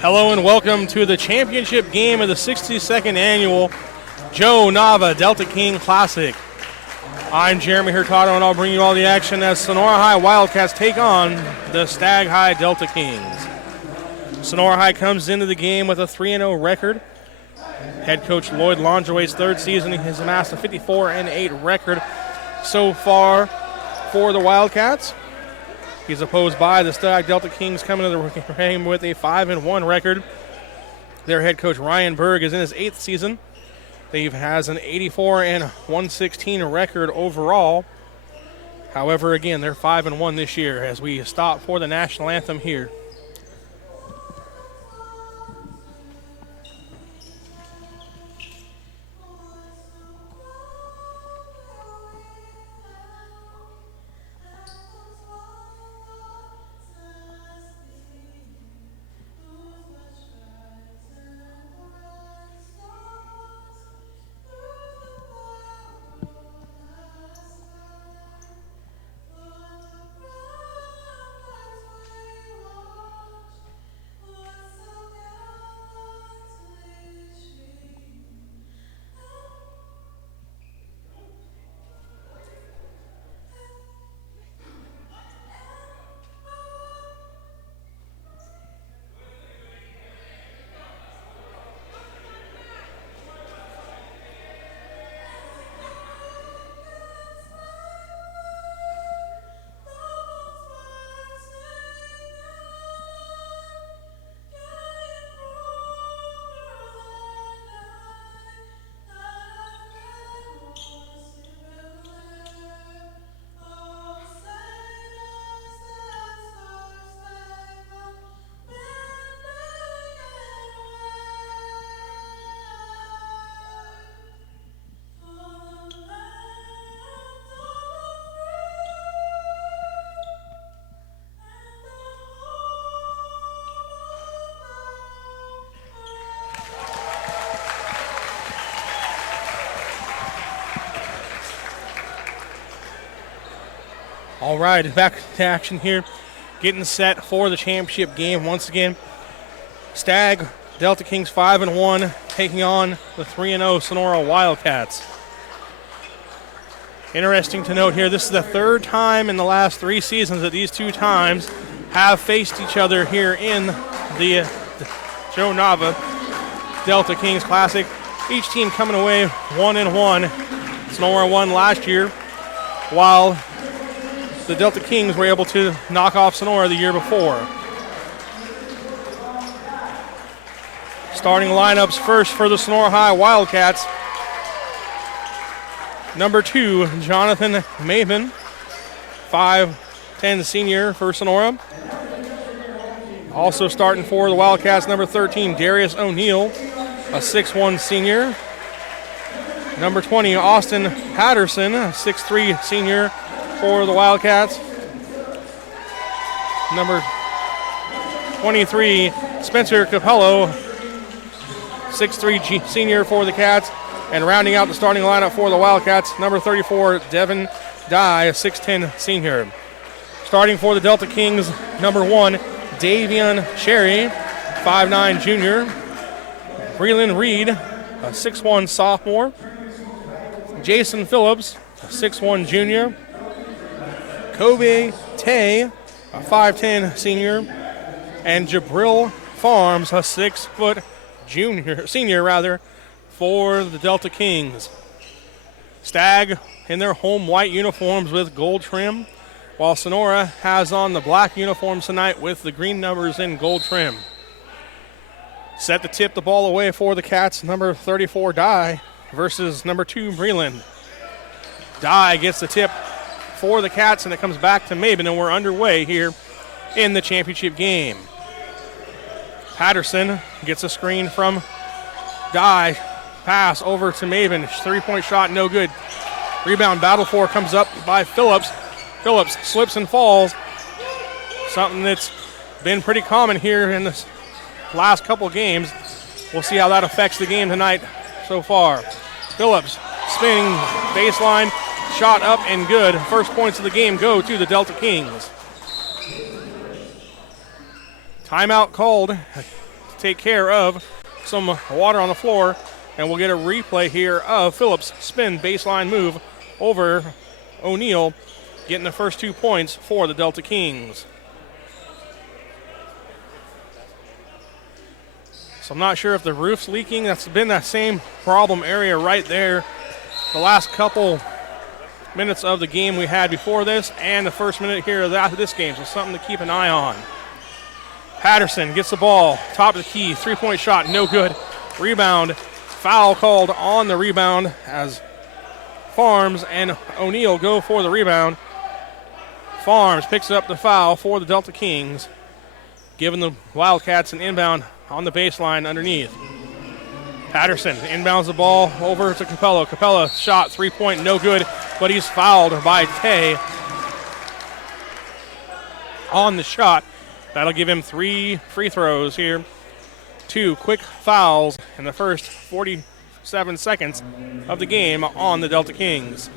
Hello and welcome to the championship game of the 62nd annual Joe Nava Delta King Classic. I'm Jeremy Hurtado, and I'll bring you all the action as Sonora High Wildcats take on the Stagg High Delta Kings. Sonora High comes into the game with a 3-0 record. Head coach Lloyd Longewait's third season, he has amassed a 54-8 record so far for the Wildcats. He's opposed by the Stagg Delta Kings coming into the game with a 5-1 record. Their head coach Ryan Berg is in his 8th season. He has an 84-116 record overall. However, again, they're 5-1 this year as we stop for the national anthem here. All right, back to action here. Getting set for the championship game once again. Stagg Delta Kings 5-1, taking on the 3-0 Sonora Wildcats. Interesting to note here, this is the third time in the last 3 seasons that these two times have faced each other here in the Joe Nava Delta Kings Classic. Each team coming away 1-1. Sonora won last year, while the Delta Kings were able to knock off Sonora the year before. Starting lineups first for the Sonora High Wildcats. Number 2, Jonathan Maven, 5'10" senior for Sonora. Also starting for the Wildcats, number 13, Darius O'Neill, a 6'1" senior. Number 20, Austin Patterson, a 6'3" senior for the Wildcats. Number 23, Spencer Capello, 6'3" senior for the Cats. And rounding out the starting lineup for the Wildcats, number 34, Devin Dye, a 6'10" senior. Starting for the Delta Kings, number 1, Davion Cherry, 5'9" junior. Breland Reed, a 6'1" sophomore. Jason Phillips, a 6'1" junior. Kobe Tay, a 5'10" senior. And Jabril Farms, a 6' senior for the Delta Kings. Stagg in their home white uniforms with gold trim, while Sonora has on the black uniforms tonight with the green numbers in gold trim. Set to tip the ball away for the Cats, number 34, Dye, versus number 2, Breland. Dye gets the tip for the Cats, and it comes back to Maben, and we're underway here in the championship game. Patterson gets a screen from Dye. Pass over to Maben. Three-point shot, no good. Rebound battle for comes up by Phillips. Phillips slips and falls. Something that's been pretty common here in the last couple games. We'll see how that affects the game tonight so far. Phillips spinning baseline, shot up and good. First points of the game go to the Delta Kings. Timeout called to take care of some water on the floor, and we'll get a replay here of Phillips' spin baseline move over O'Neal, getting the first 2 points for the Delta Kings. So I'm not sure if the roof's leaking. That's been that same problem area right there the last couple minutes of the game we had before this and the first minute here of this game, so something to keep an eye on. Patterson gets the ball, top of the key, three-point shot, no good. Rebound, foul called on the rebound as Farms and O'Neal go for the rebound. Farms picks up the foul for the Delta Kings, giving the Wildcats an inbound on the baseline underneath. Patterson inbounds the ball over to Capella. Capella shot, three-point, no good, but he's fouled by Tay on the shot. That'll give him 3 free throws here. 2 quick fouls in the first 47 seconds of the game on the Delta Kings.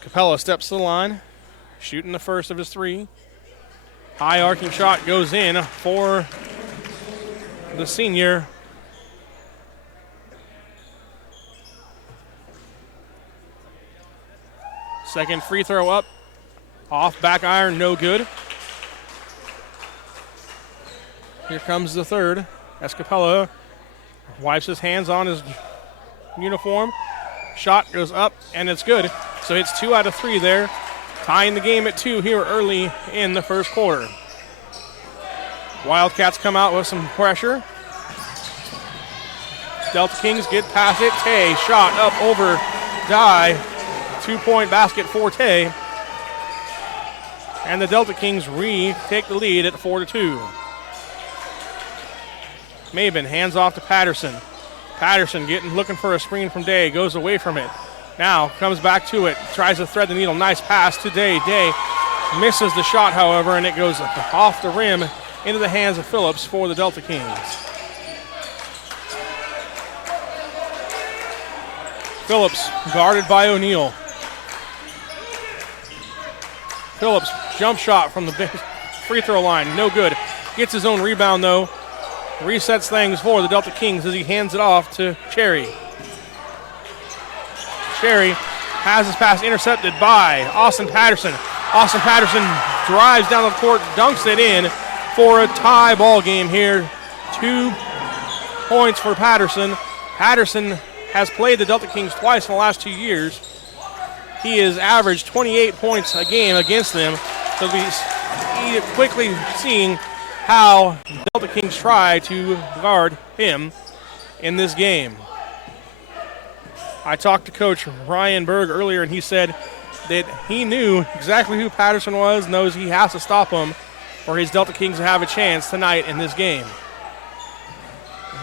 Capella steps to the line, shooting the first of his 3. High arcing shot goes in for the senior. Second free throw up. Off back iron, no good. Here comes the third. Capella wipes his hands on his uniform. Shot goes up, and it's good. So it's 2 out of 3 there, tying the game at 2 here early in the first quarter. Wildcats come out with some pressure. Delta Kings get past it. Tay, shot up over Dye. 2-point basket for Tay. And the Delta Kings take the lead at 4-2. Maben hands off to Patterson. Patterson looking for a screen from Day, goes away from it. Now comes back to it, tries to thread the needle. Nice pass to Day. Day misses the shot, however, and it goes off the rim into the hands of Phillips for the Delta Kings. Phillips guarded by O'Neal. Phillips jump shot from the free throw line, no good. Gets his own rebound though. Resets things for the Delta Kings as he hands it off to Cherry. Cherry has his pass intercepted by Austin Patterson. Austin Patterson drives down the court, dunks it in for a tie ball game here. 2 points for Patterson. Patterson has played the Delta Kings twice in the last 2 years. He has averaged 28 points a game against them. So he's quickly seeing how Delta Kings try to guard him in this game. I talked to Coach Ryan Berg earlier, and he said that he knew exactly who Patterson was, knows he has to stop him for his Delta Kings to have a chance tonight in this game.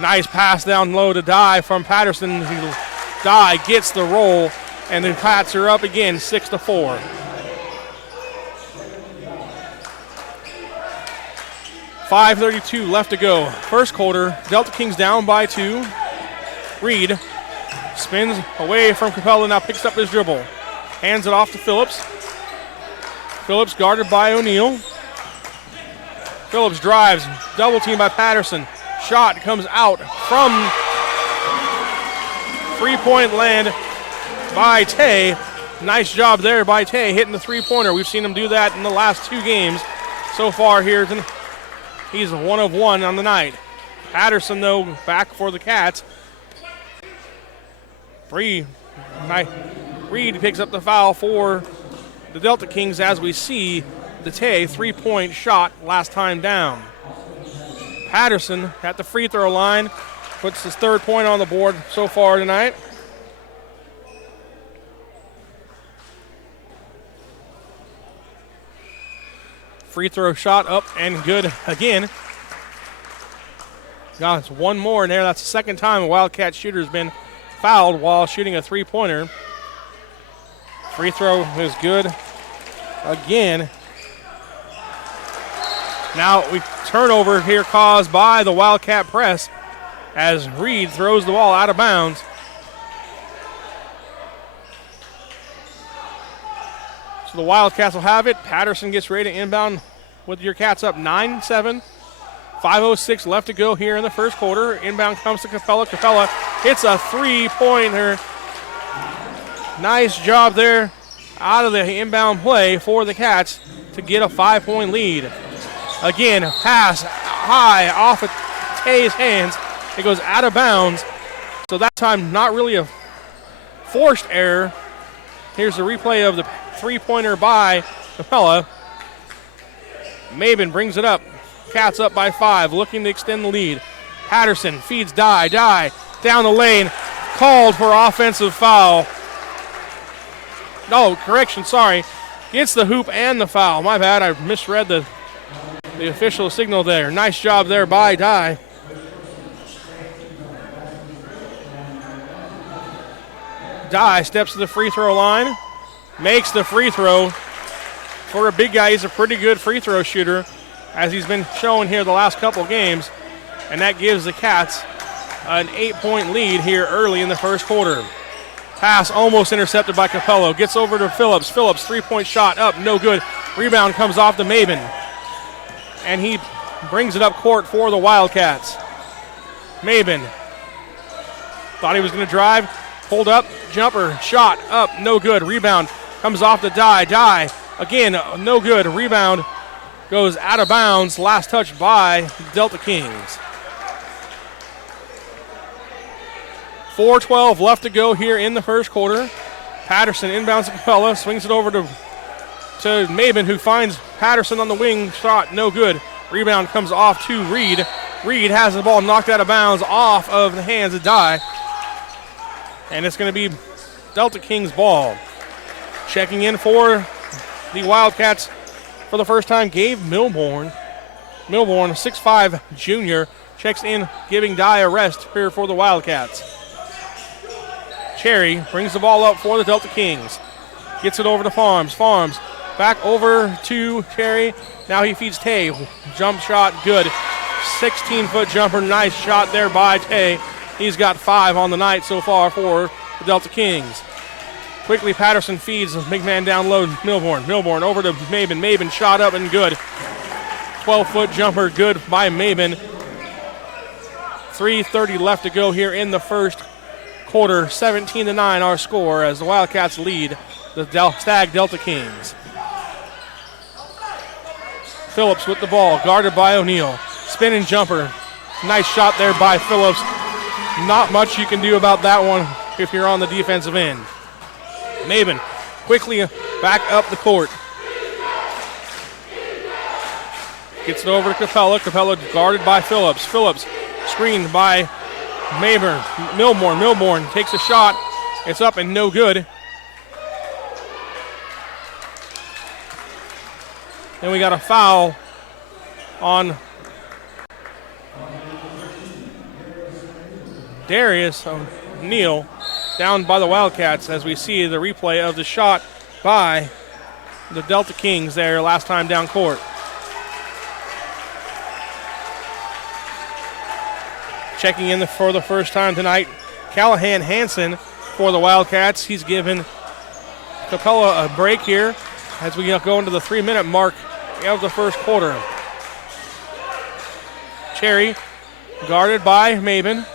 Nice pass down low to Dye from Patterson. Dye gets the roll, and the Pats are up again, 6-4. 5:32 left to go. First quarter, Delta Kings down by 2. Reed spins away from Capella, now picks up his dribble. Hands it off to Phillips. Phillips guarded by O'Neal. Phillips drives, double team by Patterson. Shot comes out from three-point land by Tay. Nice job there by Tay hitting the three-pointer. We've seen him do that in the last 2 games so far here. He's 1 of 1 on the night. Patterson, though, back for the Cats. Reed picks up the foul for the Delta Kings as we see the Tay three-point shot last time down. Patterson at the free throw line puts his 3rd point on the board so far tonight. Free throw shot up and good again. Got one more in there. That's the second time a Wildcat shooter has been fouled while shooting a three-pointer. Free throw is good again. Now we turnover here caused by the Wildcat press as Reed throws the ball out of bounds. So the Wildcats will have it. Patterson gets ready to inbound with your Cats up 9-7. 5:06 left to go here in the first quarter. Inbound comes to Capella. Capella hits a three-pointer. Nice job there out of the inbound play for the Cats to get a 5-point lead. Again, pass high off of Tay's hands. It goes out of bounds. So that time, not really a forced error. Here's the replay of the three-pointer by Capella. Maben brings it up. Cats up by 5, looking to extend the lead. Patterson feeds Dye down the lane. Called for offensive foul. No, correction, sorry. Gets the hoop and the foul. My bad, I misread the official signal there. Nice job there by Dye. Dye steps to the free throw line. Makes the free throw. For a big guy, he's a pretty good free throw shooter, as he's been showing here the last couple games. And that gives the Cats an 8-point lead here early in the first quarter. Pass almost intercepted by Capello. Gets over to Phillips. Phillips, three-point shot up, no good. Rebound comes off to Maben. And he brings it up court for the Wildcats. Maben thought he was going to drive. Pulled up, jumper, shot up, no good. Rebound comes off to Dye. Dye, again, no good. Rebound goes out of bounds. Last touch by the Delta Kings. 4:12 left to go here in the first quarter. Patterson inbounds to Capella, swings it over to Maben, who finds Patterson on the wing. Shot no good. Rebound comes off to Reed. Reed has the ball knocked out of bounds off of the hands of Dye. And it's going to be Delta Kings ball. Checking in for the Wildcats for the first time, Gabe Milborn. Milborn, 6'5 junior, checks in, giving Dye a rest here for the Wildcats. Cherry brings the ball up for the Delta Kings. Gets it over to Farms. Farms back over to Cherry. Now he feeds Tay. Jump shot, good. 16-foot jumper, nice shot there by Tay. He's got 5 on the night so far for the Delta Kings. Quickly, Patterson feeds the big man down low, Milborn. Milborn over to Maben. Maben shot up and good. 12-foot jumper, good by Maben. 3:30 left to go here in the first quarter. 17-9 our score as the Wildcats lead the Stagg Delta Kings. Phillips with the ball, guarded by O'Neal. Spinning jumper. Nice shot there by Phillips. Not much you can do about that one if you're on the defensive end. Maben quickly back up the court. Gets it over to Capella. Capella guarded by Phillips. Phillips screened by Milborn. Milborn takes a shot. It's up and no good. Then we got a foul on Darius O'Neal down by the Wildcats as we see the replay of the shot by the Delta Kings there last time down court. Checking in for the first time tonight, Callahan Hansen for the Wildcats. He's given Capella a break here as we go into the 3-minute mark of the first quarter. Cherry guarded by Maben.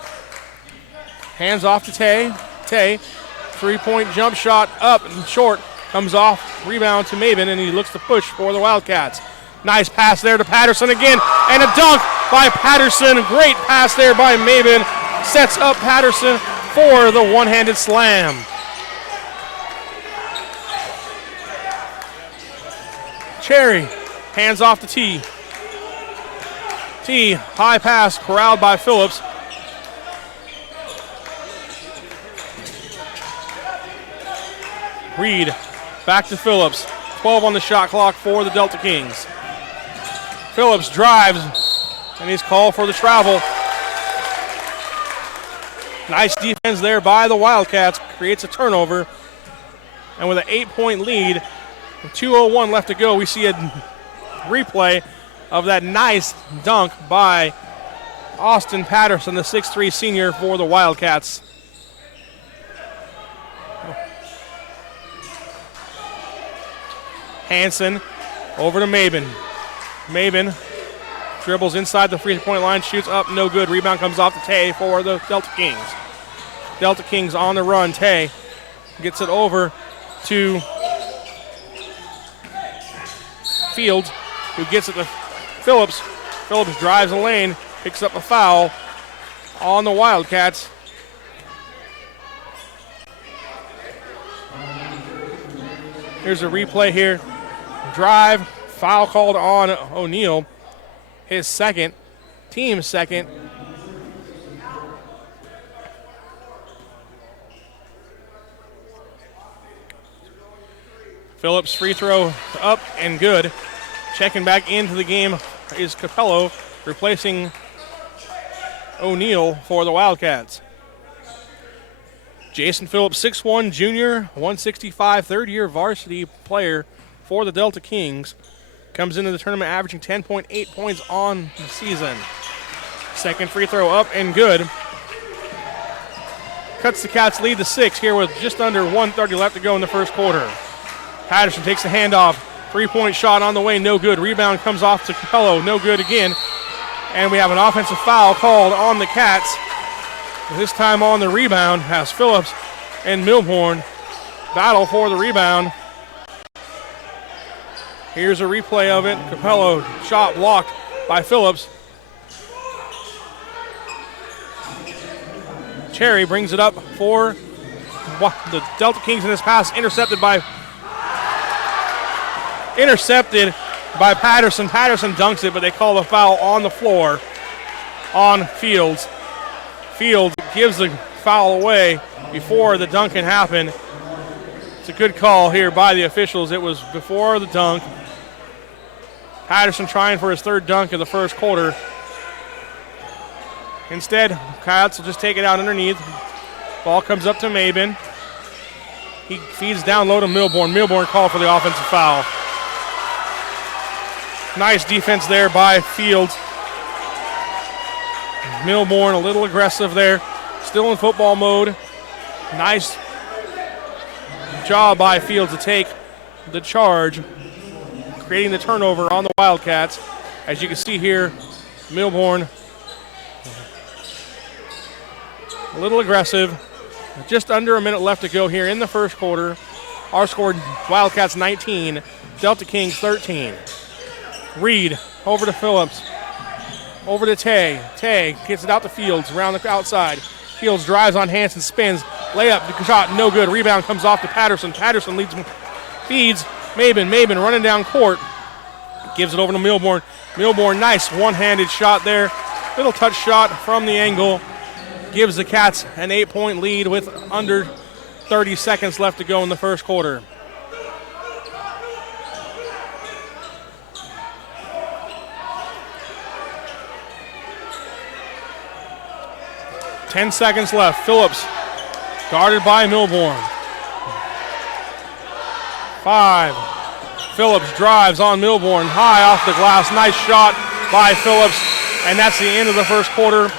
Hands off to Tay. Tay, 3-point jump shot up and short. Comes off, rebound to Maben, and he looks to push for the Wildcats. Nice pass there to Patterson again, and a dunk by Patterson. Great pass there by Maben. Sets up Patterson for the one-handed slam. Cherry, hands off to T. T, high pass, corralled by Phillips. Reed, back to Phillips. 12 on the shot clock for the Delta Kings. Phillips drives, and he's called for the travel. Nice defense there by the Wildcats. Creates a turnover. And with an 8-point lead, with 2:01 left to go, we see a replay of that nice dunk by Austin Patterson, the 6'3 senior for the Wildcats. Hansen over to Maben. Maben dribbles inside the three-point line, shoots up, no good. Rebound comes off to Tay for the Delta Kings. Delta Kings on the run. Tay gets it over to Fields, who gets it to Phillips. Phillips drives the lane, picks up a foul on the Wildcats. Here's a replay here. Drive, foul called on O'Neal. His second, team second. Phillips free throw up and good. Checking back into the game is Capello, replacing O'Neal for the Wildcats. Jason Phillips, 6'1", junior, 165, third-year varsity player for the Delta Kings. Comes into the tournament averaging 10.8 points on the season. Second free throw up and good. Cuts the Cats' lead to 6 here with just under 1:30 left to go in the first quarter. Patterson takes the handoff. Three-point shot on the way, no good. Rebound comes off to Capello, no good again. And we have an offensive foul called on the Cats. This time on the rebound has Phillips and Milborn battle for the rebound. Here's a replay of it. Capello shot blocked by Phillips. Cherry brings it up for the Delta Kings in this pass, intercepted by Patterson. Patterson dunks it, but they call the foul on the floor on Fields. Fields gives the foul away before the dunk can happen. It's a good call here by the officials. It was before the dunk. Patterson trying for his third dunk of the first quarter. Instead, Cats will just take it out underneath. Ball comes up to Maben. He feeds down low to Milborn. Milborn called for the offensive foul. Nice defense there by Fields. Milborn a little aggressive there. Still in football mode. Nice job by Fields to take the charge, creating the turnover on the Wildcats. As you can see here, Milborn a little aggressive. Just under a minute left to go here in the first quarter. Our score, Wildcats 19, Delta Kings 13. Reed over to Phillips. Over to Tay. Tay gets it out to Fields around the outside. Fields drives on Hansen, spins. Layup, shot, no good. Rebound comes off to Patterson. Patterson feeds Maben. Maben running down court. Gives it over to Milborn. Milborn, nice one-handed shot there. Little touch shot from the angle. Gives the Cats an 8-point lead with under 30 seconds left to go in the first quarter. Ten seconds left. Phillips guarded by Milborn. 5. Phillips drives on Milborn. High off the glass. Nice shot by Phillips. And that's the end of the first quarter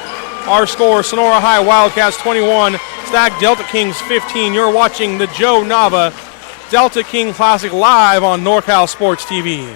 Our score, Sonora High Wildcats 21, Stagg Delta Kings 15. You're watching the Joe Nava Delta King Classic live on NorCal Sports TV.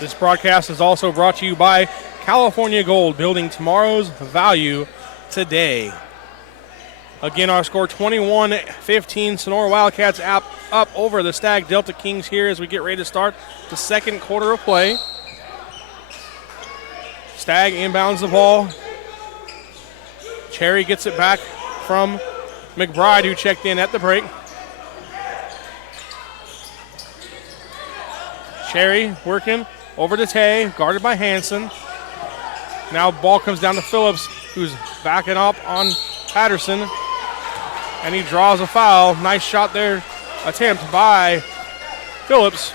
This broadcast is also brought to you by California Gold, building tomorrow's value today. Again, our score 21-15. Sonora Wildcats up over the Stagg Delta Kings here as we get ready to start the second quarter of play. Stagg inbounds the ball. Cherry gets it back from McBride, who checked in at the break. Cherry working over to Tay, guarded by Hanson. Now ball comes down to Phillips, who's backing up on Patterson. And he draws a foul. Nice shot there, attempt by Phillips.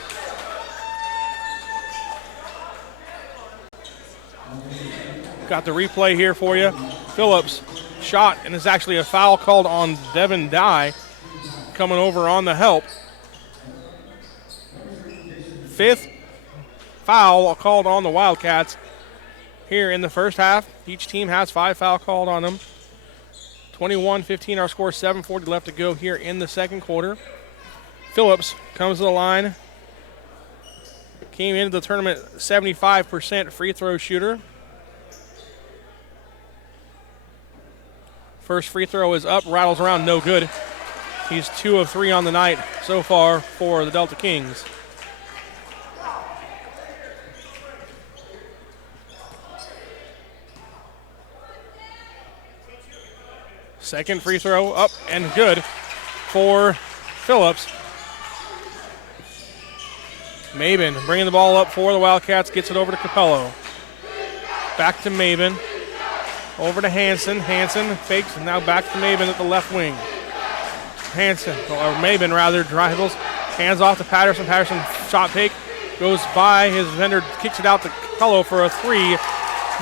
Got the replay here for you. Phillips shot, and it's actually a foul called on Devin Dye coming over on the help. Fifth foul called on the Wildcats here in the first half. Each team has 5 fouls called on them. 21-15, our score, 7:40 left to go here in the second quarter. Phillips comes to the line. Came into the tournament 75% free throw shooter. First free throw is up, rattles around, no good. He's 2 of 3 on the night so far for the Delta Kings. Second free throw up and good for Phillips. Maben bringing the ball up for the Wildcats, gets it over to Capello. Back to Maben. Over to Hanson. Hanson fakes, and now back to Maben at the left wing. Maben rather, dribbles, hands off to Patterson. Patterson shot take, goes by his defender, kicks it out to Capello for a 3.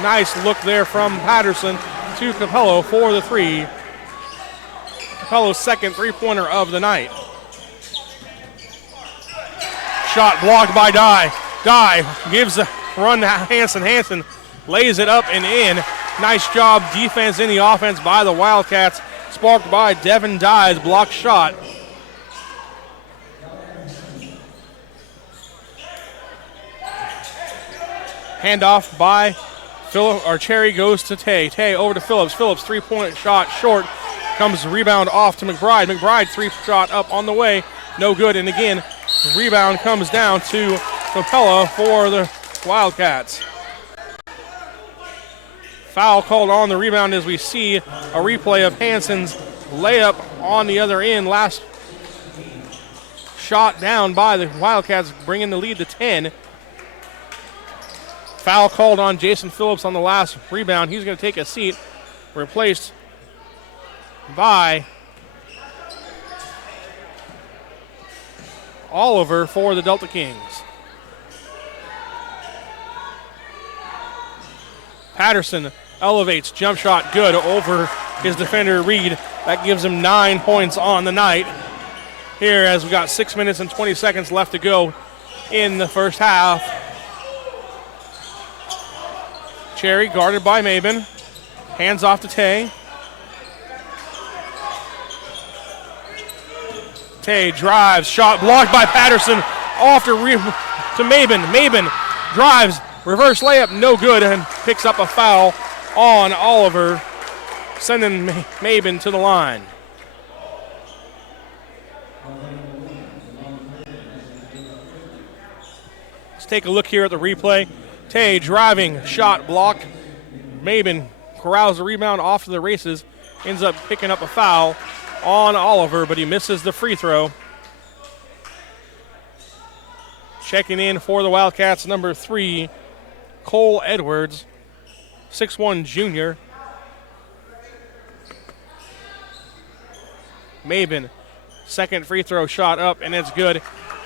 Nice look there from Patterson to Capello for the 3. Capello's second three-pointer of the night. Shot blocked by Dye. Dye gives a run to Hanson. Hanson lays it up and in. Nice job defense in the offense by the Wildcats, sparked by Devin Dye's blocked shot. Handoff by Cherry goes to Tay. Tay over to Phillips. Phillips three-point shot short. Comes rebound off to McBride. McBride three-shot up on the way. No good. And again, rebound comes down to Capello for the Wildcats. Foul called on the rebound as we see a replay of Hanson's layup on the other end. Last shot down by the Wildcats, bringing the lead to 10. Foul called on Jason Phillips on the last rebound. He's going to take a seat, replaced by Oliver for the Delta Kings. Patterson elevates, jump shot good over his defender Reed. That gives him 9 points on the night. Here, as we got 6 minutes and 20 seconds left to go in the first half. Cherry guarded by Maben. Hands off to Tay. Tay drives, shot blocked by Patterson. Off to Maben. Maben drives, Reverse layup, no good, and picks up a foul on Oliver, sending Maben to the line. Let's take a look here at the replay. Tay driving, shot blocked. Maben corrals the rebound off to the races, ends up picking up a foul on Oliver, but he misses the free throw. Checking in for the Wildcats, number 3, Cole Edwards, 6'1" junior. Maben, second free throw shot up, and it's good.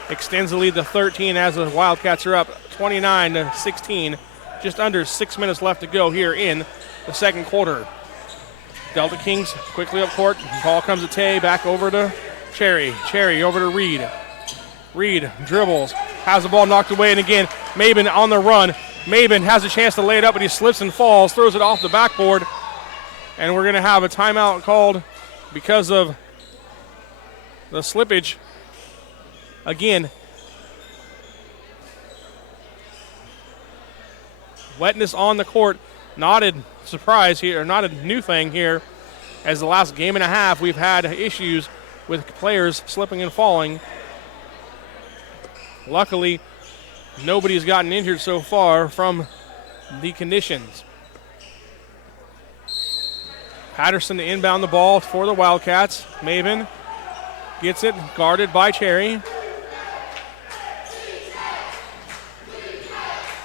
Extends the lead to 13 as the Wildcats are up 29-16. Just under 6 minutes left to go here in the second quarter. Delta Kings quickly up court. Ball comes to Tay, back over to Cherry. Cherry over to Reed. Reed dribbles, has the ball knocked away, and again, Maben on the run. Maben has a chance to lay it up, but he slips and falls, throws it off the backboard, and we're going to have a timeout called because of the slippage. Again, wetness on the court, not a surprise here, or not a new thing here, as the last game and a half we've had issues with players slipping and falling. Luckily, nobody's gotten injured so far from the conditions. Patterson to inbound the ball for the Wildcats. Maben gets it, guarded by Cherry.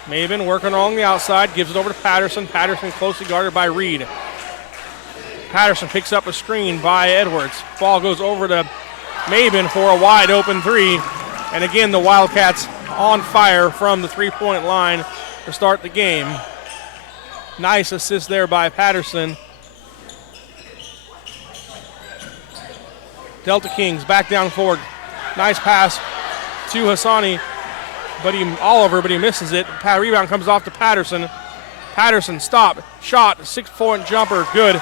Maben working along the outside, gives it over to Patterson. Patterson closely guarded by Reed. Patterson picks up a screen by Edwards. Ball goes over to Maben for a wide open three. And again, the Wildcats on fire from the three-point line to start the game. Nice assist there by Patterson. Delta Kings back down forward. Nice pass to Hassani, but he misses it. Rebound comes off to Patterson. Patterson stop, shot, 6-point jumper, good.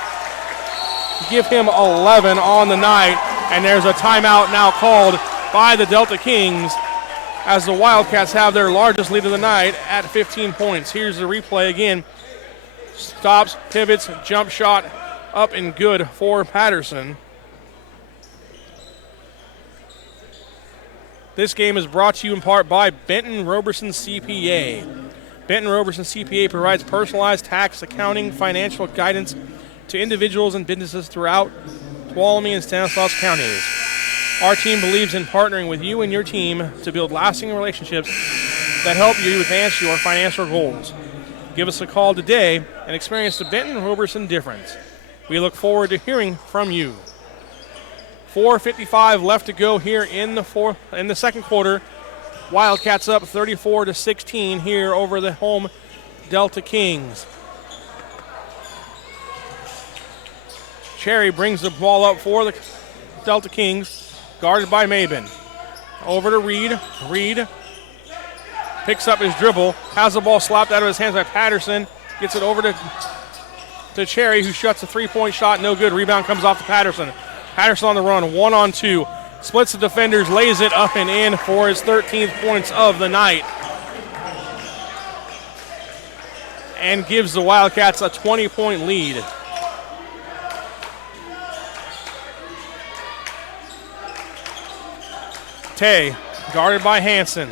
Give him 11 on the night, and there's a timeout now called by the Delta Kings as the Wildcats have their largest lead of the night at 15 points. Here's the replay again. Stops, pivots, jump shot, up and good for Patterson. This game is brought to you in part by Benton Roberson CPA. Benton Roberson CPA provides personalized tax, accounting, financial guidance to individuals and businesses throughout Tuolumne and Stanislaus counties. Our team believes in partnering with you and your team to build lasting relationships that help you advance your financial goals. Give us a call today and experience the Benton Roberson difference. We look forward to hearing from you. 4:55 left to go here in the second quarter. Wildcats up 34-16 here over the home Delta Kings. Cherry brings the ball up for the Delta Kings. Guarded by Maben. Over to Reed. Reed picks up his dribble. Has the ball slapped out of his hands by Patterson. Gets it over to Cherry, who shuts a three-point shot. No good. Rebound comes off to Patterson. Patterson on the run. 1-on-2. Splits the defenders. Lays it up and in for his 13th points of the night. And gives the Wildcats a 20-point lead. Tay, guarded by Hansen.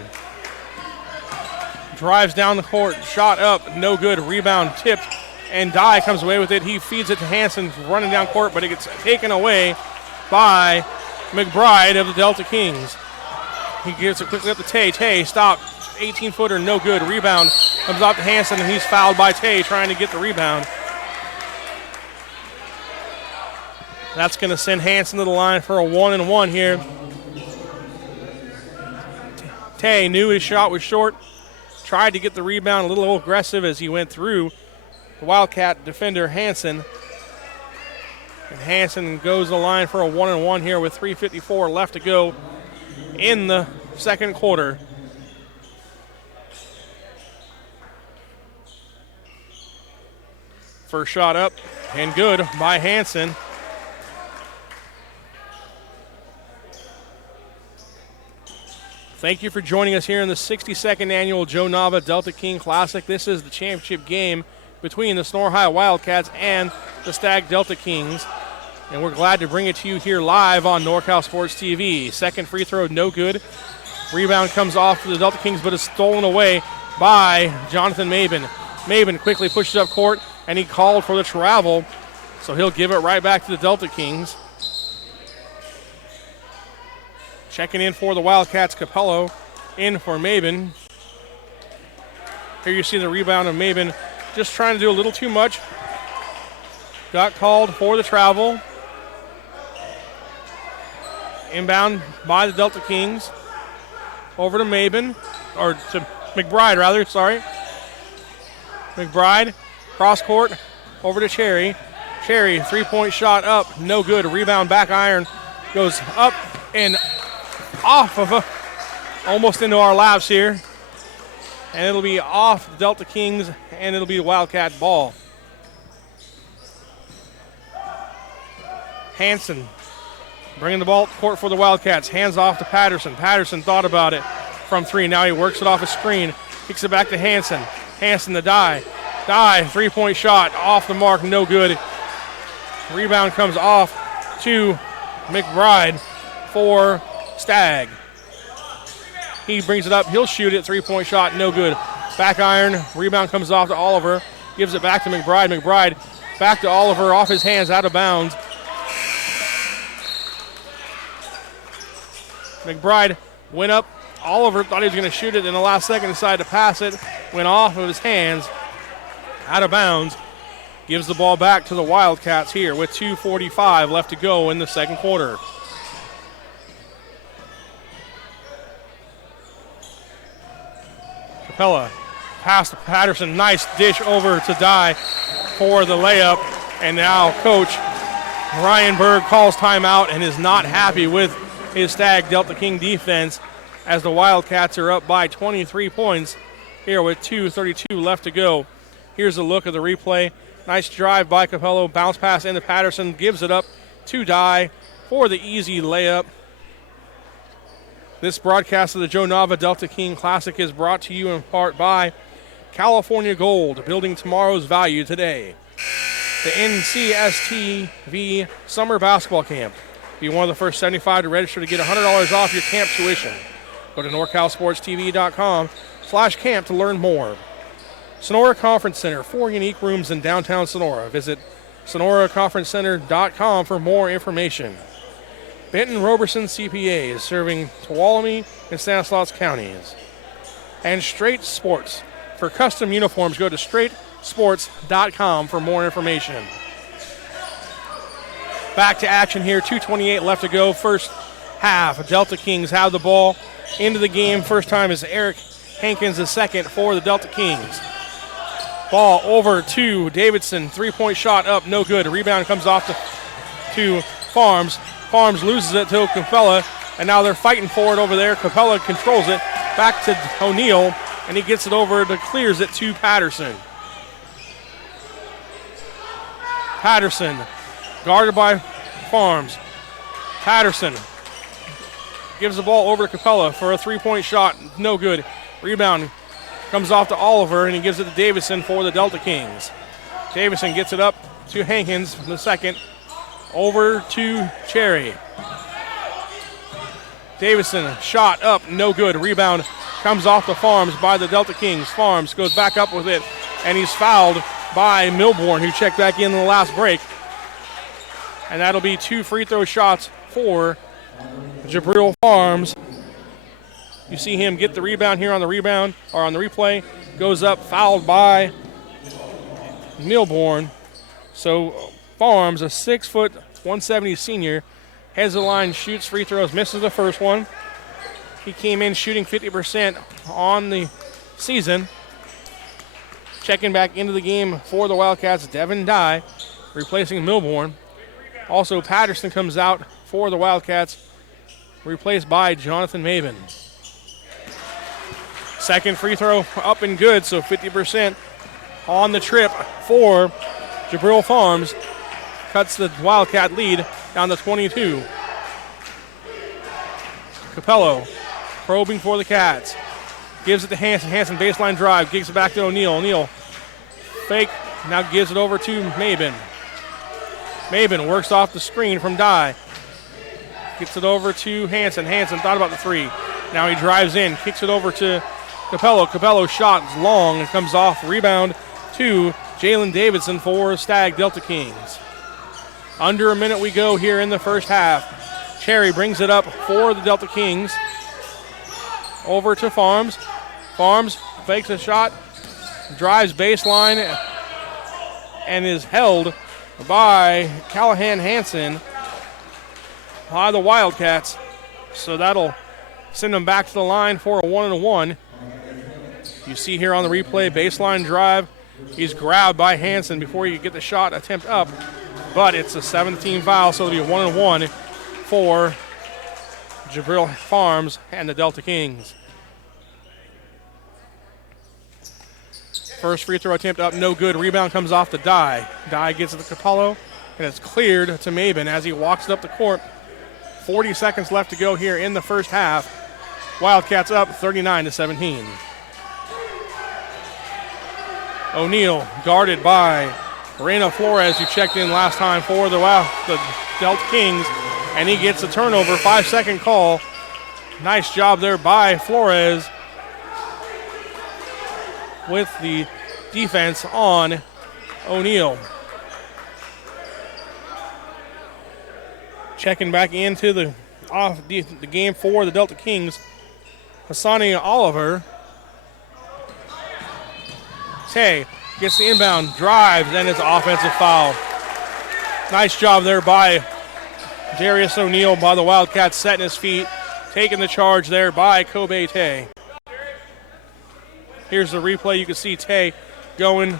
Drives down the court, shot up, no good. Rebound tipped, and Dye comes away with it. He feeds it to Hansen, running down court, but it gets taken away by McBride of the Delta Kings. He gives it quickly up to Tay. Tay, stop, 18-footer, no good. Rebound comes off to Hansen, and he's fouled by Tay trying to get the rebound. That's going to send Hansen to the line for a 1-and-1 here. Tay knew his shot was short, tried to get the rebound, a little aggressive as he went through the Wildcat defender Hansen. And Hansen goes to the line for a 1-and-1 here with 3:54 left to go in the second quarter. First shot up and good by Hansen. Thank you for joining us here in the 62nd annual Joe Nava Delta King Classic. This is the championship game between the Sonora High Wildcats and the Stagg Delta Kings. And we're glad to bring it to you here live on NorCal Sports TV. Second free throw, no good. Rebound comes off to the Delta Kings, but is stolen away by Jonathan Maben. Maben quickly pushes up court, and he called for the travel, so he'll give it right back to the Delta Kings. Checking in for the Wildcats, Capello in for Maben. Here you see the rebound of Maben just trying to do a little too much. Got called for the travel. Inbound by the Delta Kings. Over to Maben, or to McBride rather, sorry. McBride, cross court, over to Cherry. Cherry, three-point shot up, no good. Rebound back iron goes up and off of almost into our laps here. And it'll be off the Delta Kings, and it'll be the Wildcat ball. Hanson bringing the ball to court for the Wildcats. Hands off to Patterson. Patterson thought about it from three. Now he works it off a screen. Kicks it back to Hanson. Hanson the die. Three-point shot off the mark, no good. Rebound comes off to McBride for Stagg. He brings it up. He'll shoot it. Three-point shot, no good. Back iron. Rebound comes off to Oliver. Gives it back to McBride. McBride back to Oliver. Off his hands, out of bounds. McBride went up. Oliver thought he was going to shoot it in the last second. Decided to pass it. Went off of his hands. Out of bounds. Gives the ball back to the Wildcats here with 2:45 left to go in the second quarter. Capella, pass to Patterson. Nice dish over to Dye for the layup. And now Coach Ryan Berg calls timeout and is not happy with his Stagg Delta King defense as the Wildcats are up by 23 points here with 2:32 left to go. Here's a look at the replay. Nice drive by Capello. Bounce pass into Patterson. Gives it up to Dye for the easy layup. This broadcast of the Joe Nava Delta King Classic is brought to you in part by California Gold, building tomorrow's value today. The NCSTV Summer Basketball Camp. Be one of the first 75 to register to get $100 off your camp tuition. Go to NorCalSportsTV.com/camp to learn more. Sonora Conference Center, 4 unique rooms in downtown Sonora. Visit SonoraConferenceCenter.com for more information. Benton Roberson CPAs, serving Tuolumne and Stanislaus counties. And Straight Sports. For custom uniforms, go to StraightSports.com for more information. Back to action here, 2:28 left to go. First half, Delta Kings have the ball into the game. First time is Eric Hankins, the second for the Delta Kings. Ball over to Davidson. Three-point shot up, no good. Rebound comes off to Farms. Farms loses it to Capella, and now they're fighting for it over there. Capella controls it. Back to O'Neal, and he gets it over to clears it to Patterson. Patterson, guarded by Farms. Patterson gives the ball over to Capella for a three-point shot. No good. Rebound comes off to Oliver, and he gives it to Davison for the Delta Kings. Davison gets it up to Hankins in the second. Over to Cherry. Davison, shot up, no good. Rebound comes off the Farms by the Delta Kings. Farms goes back up with it, and he's fouled by Milbourne, who checked back in the last break. And that'll be 2 free throw shots for Jabril Farms. You see him get the rebound here on the rebound, or on the replay. Goes up, fouled by Milbourne. So Farms, a 6', 170 senior, heads the line, shoots free throws, misses the first one. He came in shooting 50% on the season. Checking back into the game for the Wildcats, Devin Dye, replacing Milbourne. Also, Patterson comes out for the Wildcats, replaced by Jonathan Maben. Second free throw up and good, so 50% on the trip for Jabril Farms. Cuts the Wildcat lead down to 22. Capello probing for the Cats. Gives it to Hanson. Hanson baseline drive. Gives it back to O'Neal. O'Neal fake. Now gives it over to Maben. Maben works off the screen from Dye. Gets it over to Hanson. Hanson thought about the three. Now he drives in. Kicks it over to Capello. Capello shot is long and comes off. Rebound to Jalen Davidson for Stagg Delta Kings. Under a minute we go here in the first half. Cherry brings it up for the Delta Kings. Over to Farms. Farms fakes a shot. Drives baseline and is held by Callahan Hansen by the Wildcats. So that'll send them back to the line for a 1-and-1. You see here on the replay, baseline drive. He's grabbed by Hansen before you get the shot attempt up. But it's a 7th-team foul, so it'll be a 1-and-1 for Jabril Farms and the Delta Kings. First free throw attempt up, no good. Rebound comes off to Dye. Dye gets it to Capello, and it's cleared to Maben as he walks it up the court. 40 seconds left to go here in the first half. Wildcats up 39-17. O'Neal guarded by Reina Flores, who checked in last time for the Delta Kings, and he gets a turnover. 5-second call. Nice job there by Flores with the defense on O'Neal. Checking back into the game for the Delta Kings, Hassani Oliver. Tay gets the inbound, drives, and it's an offensive foul. Nice job there by Darius O'Neal by the Wildcats, setting his feet, taking the charge there by Kobe Tay. Here's the replay. You can see Tay going.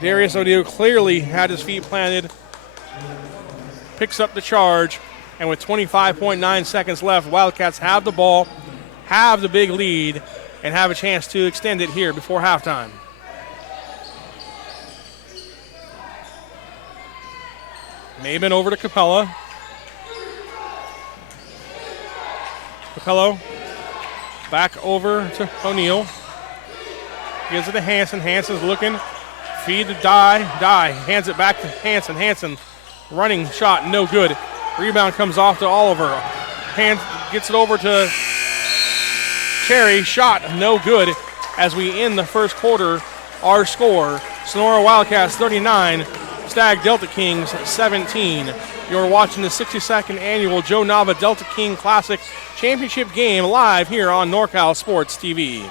Darius O'Neal clearly had his feet planted. Picks up the charge. And with 25.9 seconds left, Wildcats have the ball, have the big lead, and have a chance to extend it here before halftime. Maben over to Capella. Capello back over to O'Neal. Gives it to Hanson. Hanson's looking. Feed to Dye. Dye hands it back to Hanson. Hanson running shot, no good. Rebound comes off to Oliver. Gets it over to Cherry. Shot, no good. As we end the first quarter, our score, Sonora Wildcats 39, Stagg Delta Kings 17. You're watching the 62nd annual Joe Nava Delta King Classic Championship game live here on NorCal Sports TV.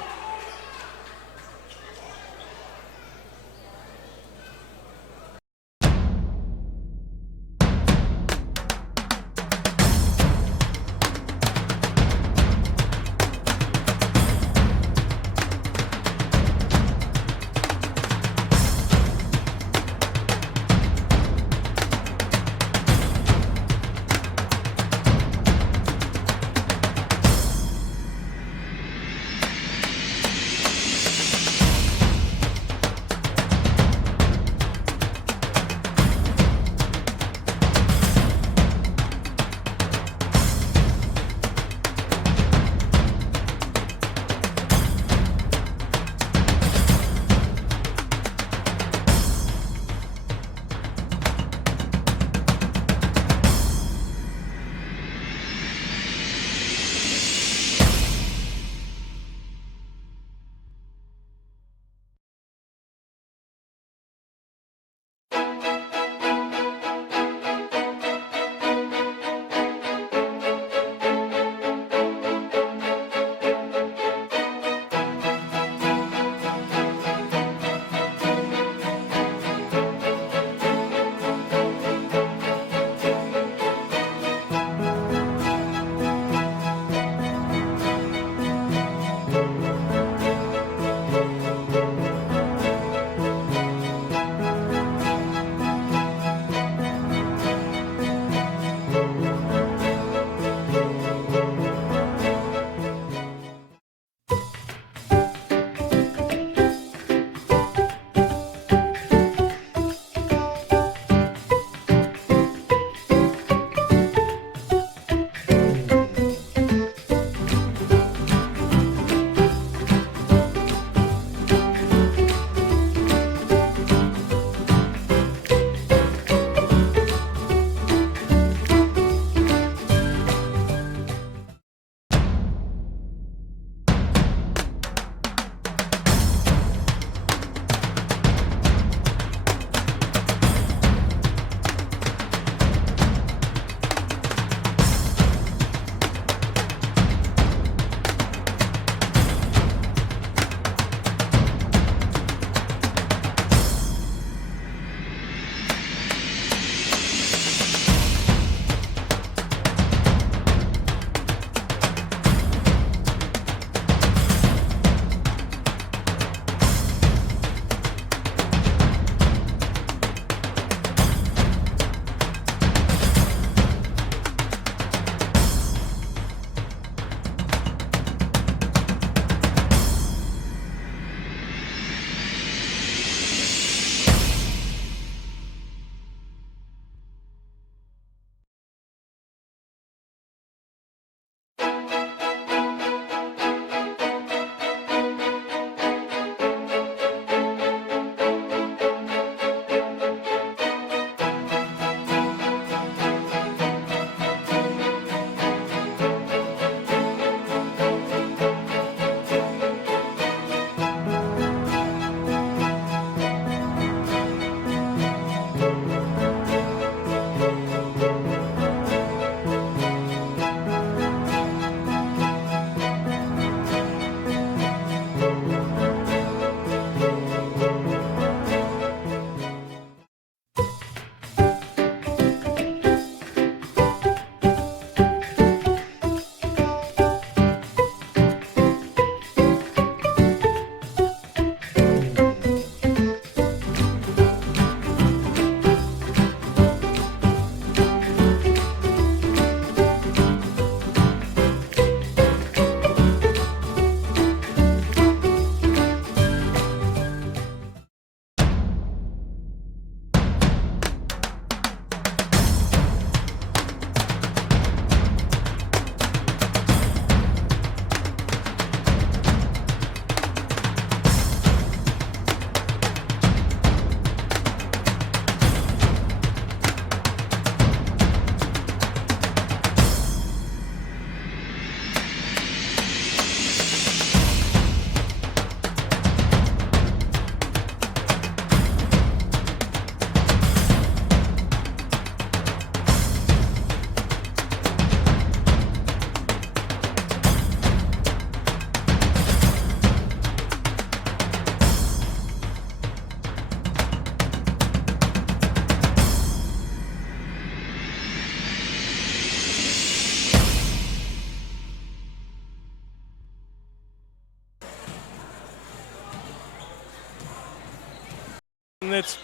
that's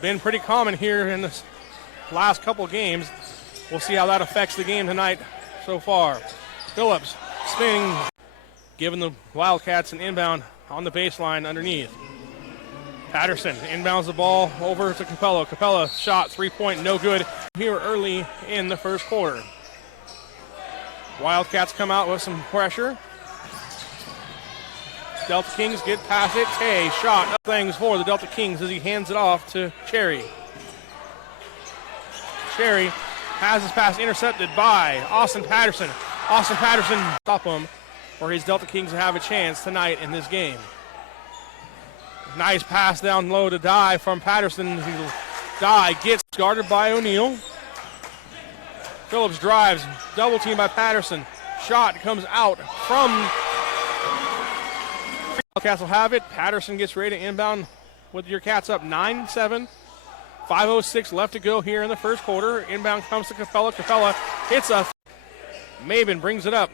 been pretty common here in this last couple games. We'll see how that affects the game tonight so far. Phillips spinning, giving the Wildcats an inbound on the baseline underneath. Patterson inbounds the ball over to Capella. Capella shot, three-point, no good here early in the first quarter. Wildcats come out with some pressure. Delta Kings get past it. Tay shot up things for the Delta Kings as he hands it off to Cherry. Cherry has his pass intercepted by Austin Patterson. Austin Patterson stop him, or his Delta Kings have a chance tonight in this game. Nice pass down low to Dye from Patterson. Dye gets guarded by O'Neal. Phillips drives, double team by Patterson. Shot comes out from Wildcats will have it. Patterson gets ready to inbound with your Cats up 9-7. 5:06 left to go here in the first quarter. Inbound comes to Capella. Capella hits a. Maben brings it up.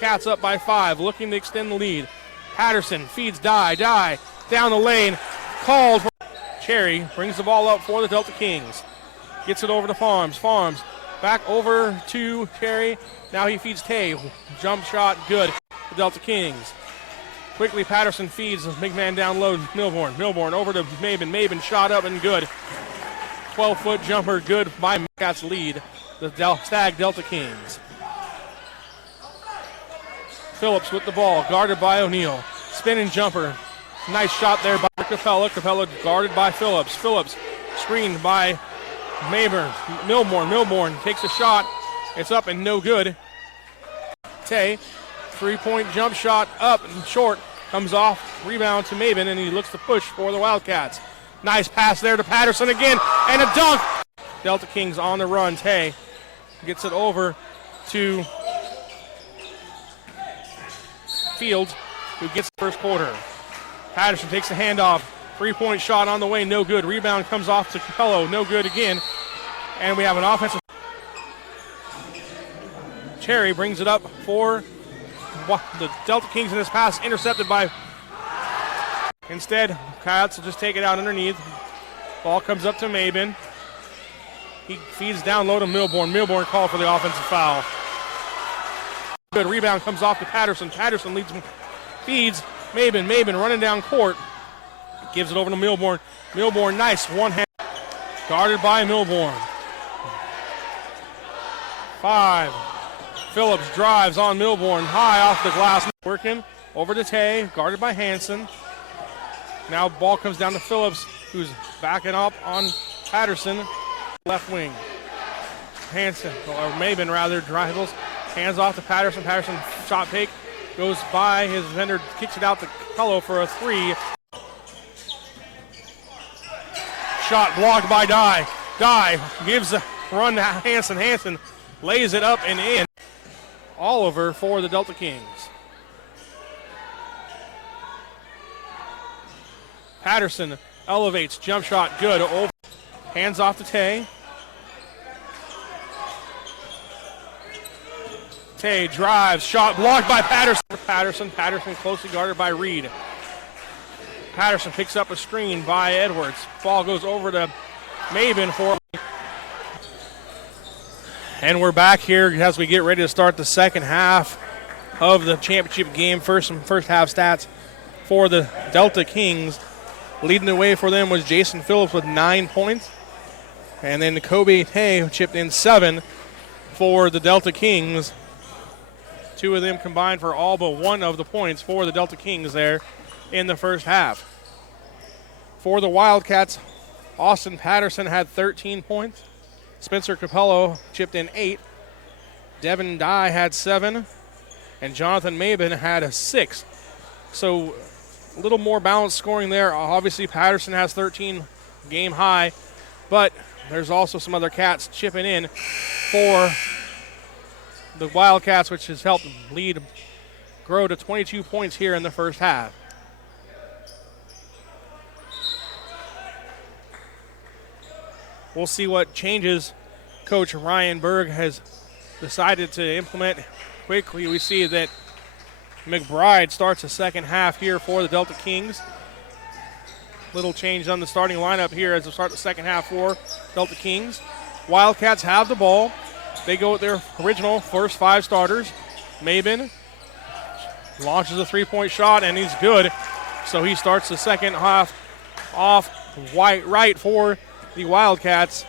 Cats up by 5, looking to extend the lead. Patterson feeds Dye. Dye down the lane. Called. Cherry brings the ball up for the Delta Kings. Gets it over to Farms. Farms back over to Cherry. Now he feeds Tay. Jump shot good. The Delta Kings. Quickly Patterson feeds the big man down low. Milborn. Milborn over to Maben. Maben shot up and good. 12-foot jumper good by Cats lead the Stagg Delta Kings. Phillips with the ball, guarded by O'Neal. Spinning jumper. Nice shot there by Capella. Capella guarded by Phillips. Phillips screened by Milborn. Milborn takes a shot. It's up and no good. Tay, three-point jump shot up and short. Comes off, rebound to Maben, and he looks to push for the Wildcats. Nice pass there to Patterson again, and a dunk. Delta Kings on the run. Tay gets it over to Fields, who gets the first quarter. Patterson takes the handoff. Three-point shot on the way, no good. Rebound comes off to Capello, no good again. And we have an offensive. Cherry brings it up for the Delta Kings in this pass, intercepted by. Instead, Coyotes will just take it out underneath. Ball comes up to Maben. He feeds down low to Milborn. Milborn called for the offensive foul. Good rebound comes off to Patterson. Patterson leads, feeds Maben. Maben running down court. Gives it over to Milborn. Milborn, nice one hand. Guarded by Milborn. 5. Phillips drives on Milborn. High off the glass. Working over to Tay. Guarded by Hanson. Now ball comes down to Phillips, who's backing up on Patterson. Left wing. Hanson, or Maben rather, dribbles. Hands off to Patterson. Patterson shot fake. Goes by his defender. Kicks it out to Capello for a 3. Shot blocked by Dye. Dye gives a run to Hanson. Hanson lays it up and in. Oliver for the Delta Kings. Patterson elevates, jump shot, good. Over. Hands off to Tay. Tay drives, shot blocked by Patterson. Patterson closely guarded by Reed. Patterson picks up a screen by Edwards. Ball goes over to Maben for. And we're back here as we get ready to start the second half of the championship game. First half stats for the Delta Kings. Leading the way for them was Jason Phillips with 9 points. And then Kobe Tay chipped in 7 for the Delta Kings. 2 of them combined for all but 1 of the points for the Delta Kings there in the first half. For the Wildcats, Austin Patterson had 13 points. Spencer Capello chipped in 8. Devin Dye had 7. And Jonathan Maben had a 6. So a little more balanced scoring there. Obviously, Patterson has 13 game high, but there's also some other Cats chipping in for the Wildcats, which has helped lead grow to 22 points here in the first half. We'll see what changes Coach Ryan Berg has decided to implement quickly. We see that McBride starts the second half here for the Delta Kings. Little change on the starting lineup here as we start the second half for Delta Kings. Wildcats have the ball. They go with their original first 5 starters. Mabin launches a 3-point shot, and he's good. So he starts the second half off right for the Wildcats.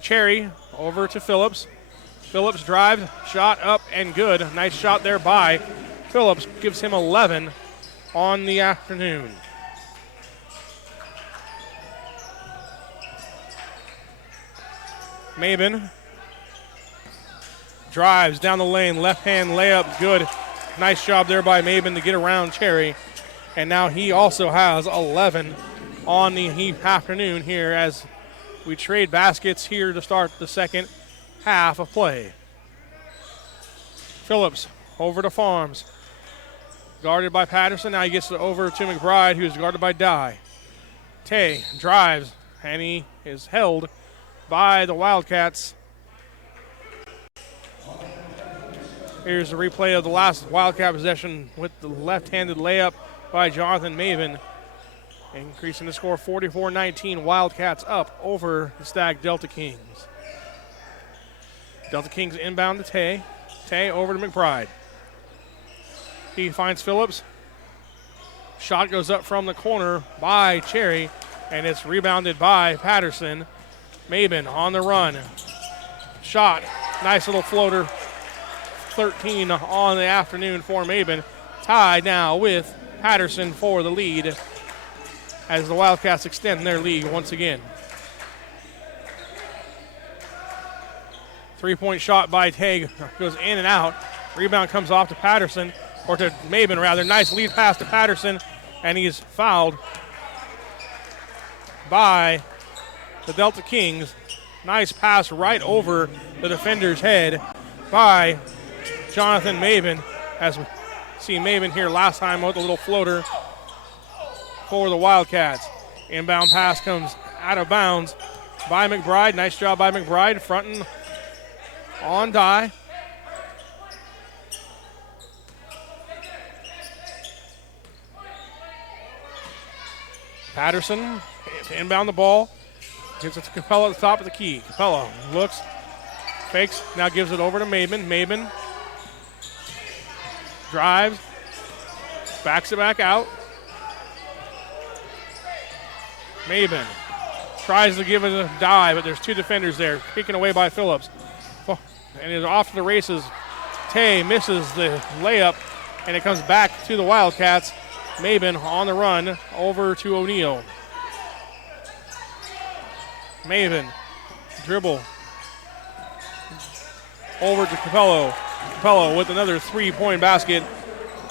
Cherry over to Phillips. Phillips drives, shot up and good. Nice shot there by Phillips. Gives him 11 on the afternoon. Mabin drives down the lane, left hand layup, good. Nice job there by Mabin to get around Cherry. And now he also has 11 on the afternoon here as we trade baskets here to start the second half of play. Phillips over to Farms. Guarded by Patterson. Now he gets it over to McBride, who's guarded by Dye. Tay drives, and he is held by the Wildcats. Here's a replay of the last Wildcat possession with the left-handed layup by Jonathan Mabin. Increasing the score 44-19. Wildcats up over the Stagg Delta Kings. Delta Kings inbound to Tay. Tay over to McBride. He finds Phillips. Shot goes up from the corner by Cherry, and it's rebounded by Patterson. Mabin on the run. Shot. Nice little floater. 13 on the afternoon for Mabin. Tied now with Patterson for the lead as the Wildcats extend their lead once again. 3-point shot by Tay goes in and out. Rebound comes off to Patterson, or to Mabin rather. Nice lead pass to Patterson, and he's fouled by the Delta Kings. Nice pass right over the defender's head by Jonathan Mabin, as we see Mabin here last time with a little floater for the Wildcats. Inbound pass comes out of bounds by McBride. Nice job by McBride, fronting on Dye. Patterson to inbound the ball. Gives it to Capella at the top of the key. Capella looks, fakes, now gives it over to Mabin. Mabin drives, backs it back out. Mabin tries to give it a dive, but there's 2 defenders there. Taken away by Phillips. And is off to the races. Tay misses the layup, and it comes back to the Wildcats. Mabin on the run over to O'Neal. Mabin dribble over to Capello. Capello with another 3-point basket.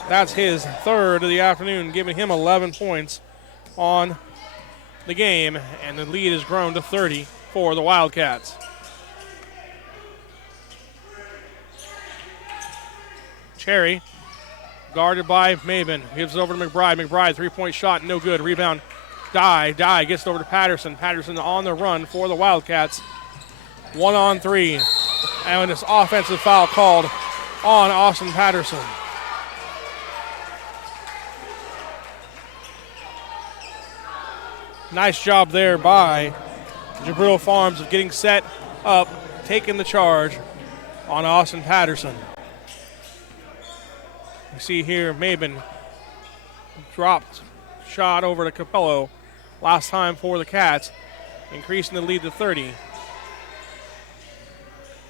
That's his third of the afternoon, giving him 11 points on the game, and the lead has grown to 30 for the Wildcats. Cherry, guarded by Mabin, gives it over to McBride. McBride, 3-point shot, no good. Rebound, Dye gets it over to Patterson. Patterson on the run for the Wildcats. 1-on-3, and this offensive foul called on Austin Patterson. Nice job there by Jabril Farms of getting set up, taking the charge on Austin Patterson. You see here Mabin dropped shot over to Capello last time for the Cats, increasing the lead to 30.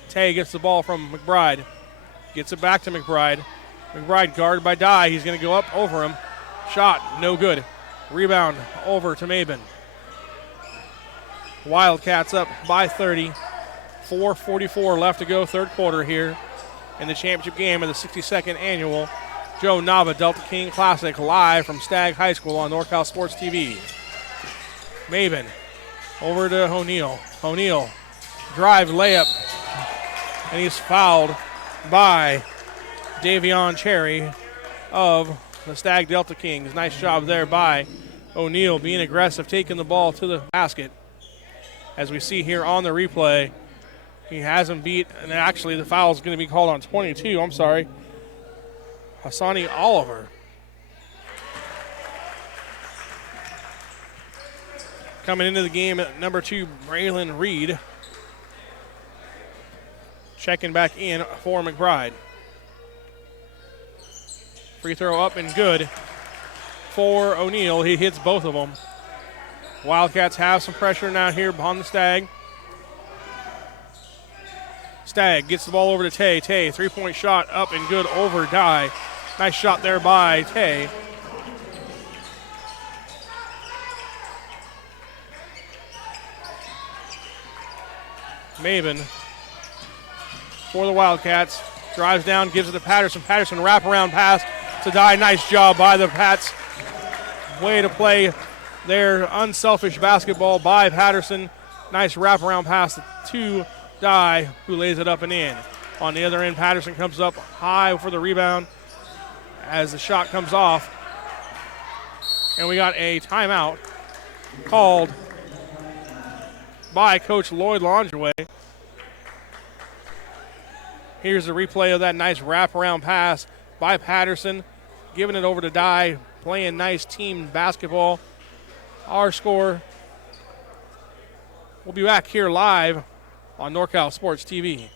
Tay gets the ball from McBride, gets it back to McBride. McBride guarded by Dye. He's going to go up over him. Shot, no good. Rebound over to Mabin. Wildcats up by 30. 4:44 left to go, third quarter here in the championship game of the 62nd annual Joe Nava Delta King Classic, live from Stagg High School on NorCal Sports TV. Mabin over to O'Neal. O'Neal drive layup, and he's fouled by Davion Cherry of the Stagg Delta Kings. Nice job there by O'Neal, being aggressive, taking the ball to the basket. As we see here on the replay, he has him beat, and actually the foul is going to be called on 22. I'm sorry. Hassani Oliver. Coming into the game at number 2, Braylon Reed. Checking back in for McBride. Free throw up and good for O'Neal. He hits both of them. Wildcats have some pressure now here on the Stagg. Stagg gets the ball over to Tay. Tay, three-point shot up and good over Dye. Nice shot there by Tay. Maven for the Wildcats. Drives down, gives it to Patterson. Patterson wraparound pass to Dye. Nice job by the Pats. Way to play their unselfish basketball by Patterson. Nice wraparound pass to Dye, who lays it up and in. On the other end, Patterson comes up high for the rebound as the shot comes off. And we got a timeout called by Coach Lloyd Longeway. Here's a replay of that nice wraparound pass by Patterson, giving it over to Dye, playing nice team basketball. Our score. We'll be back here live on NorCal Sports TV.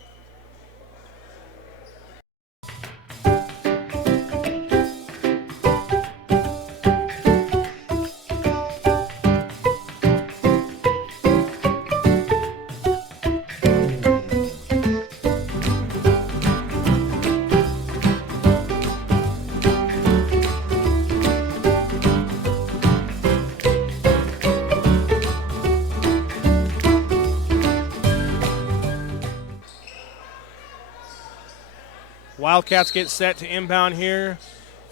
Wildcats get set to inbound here.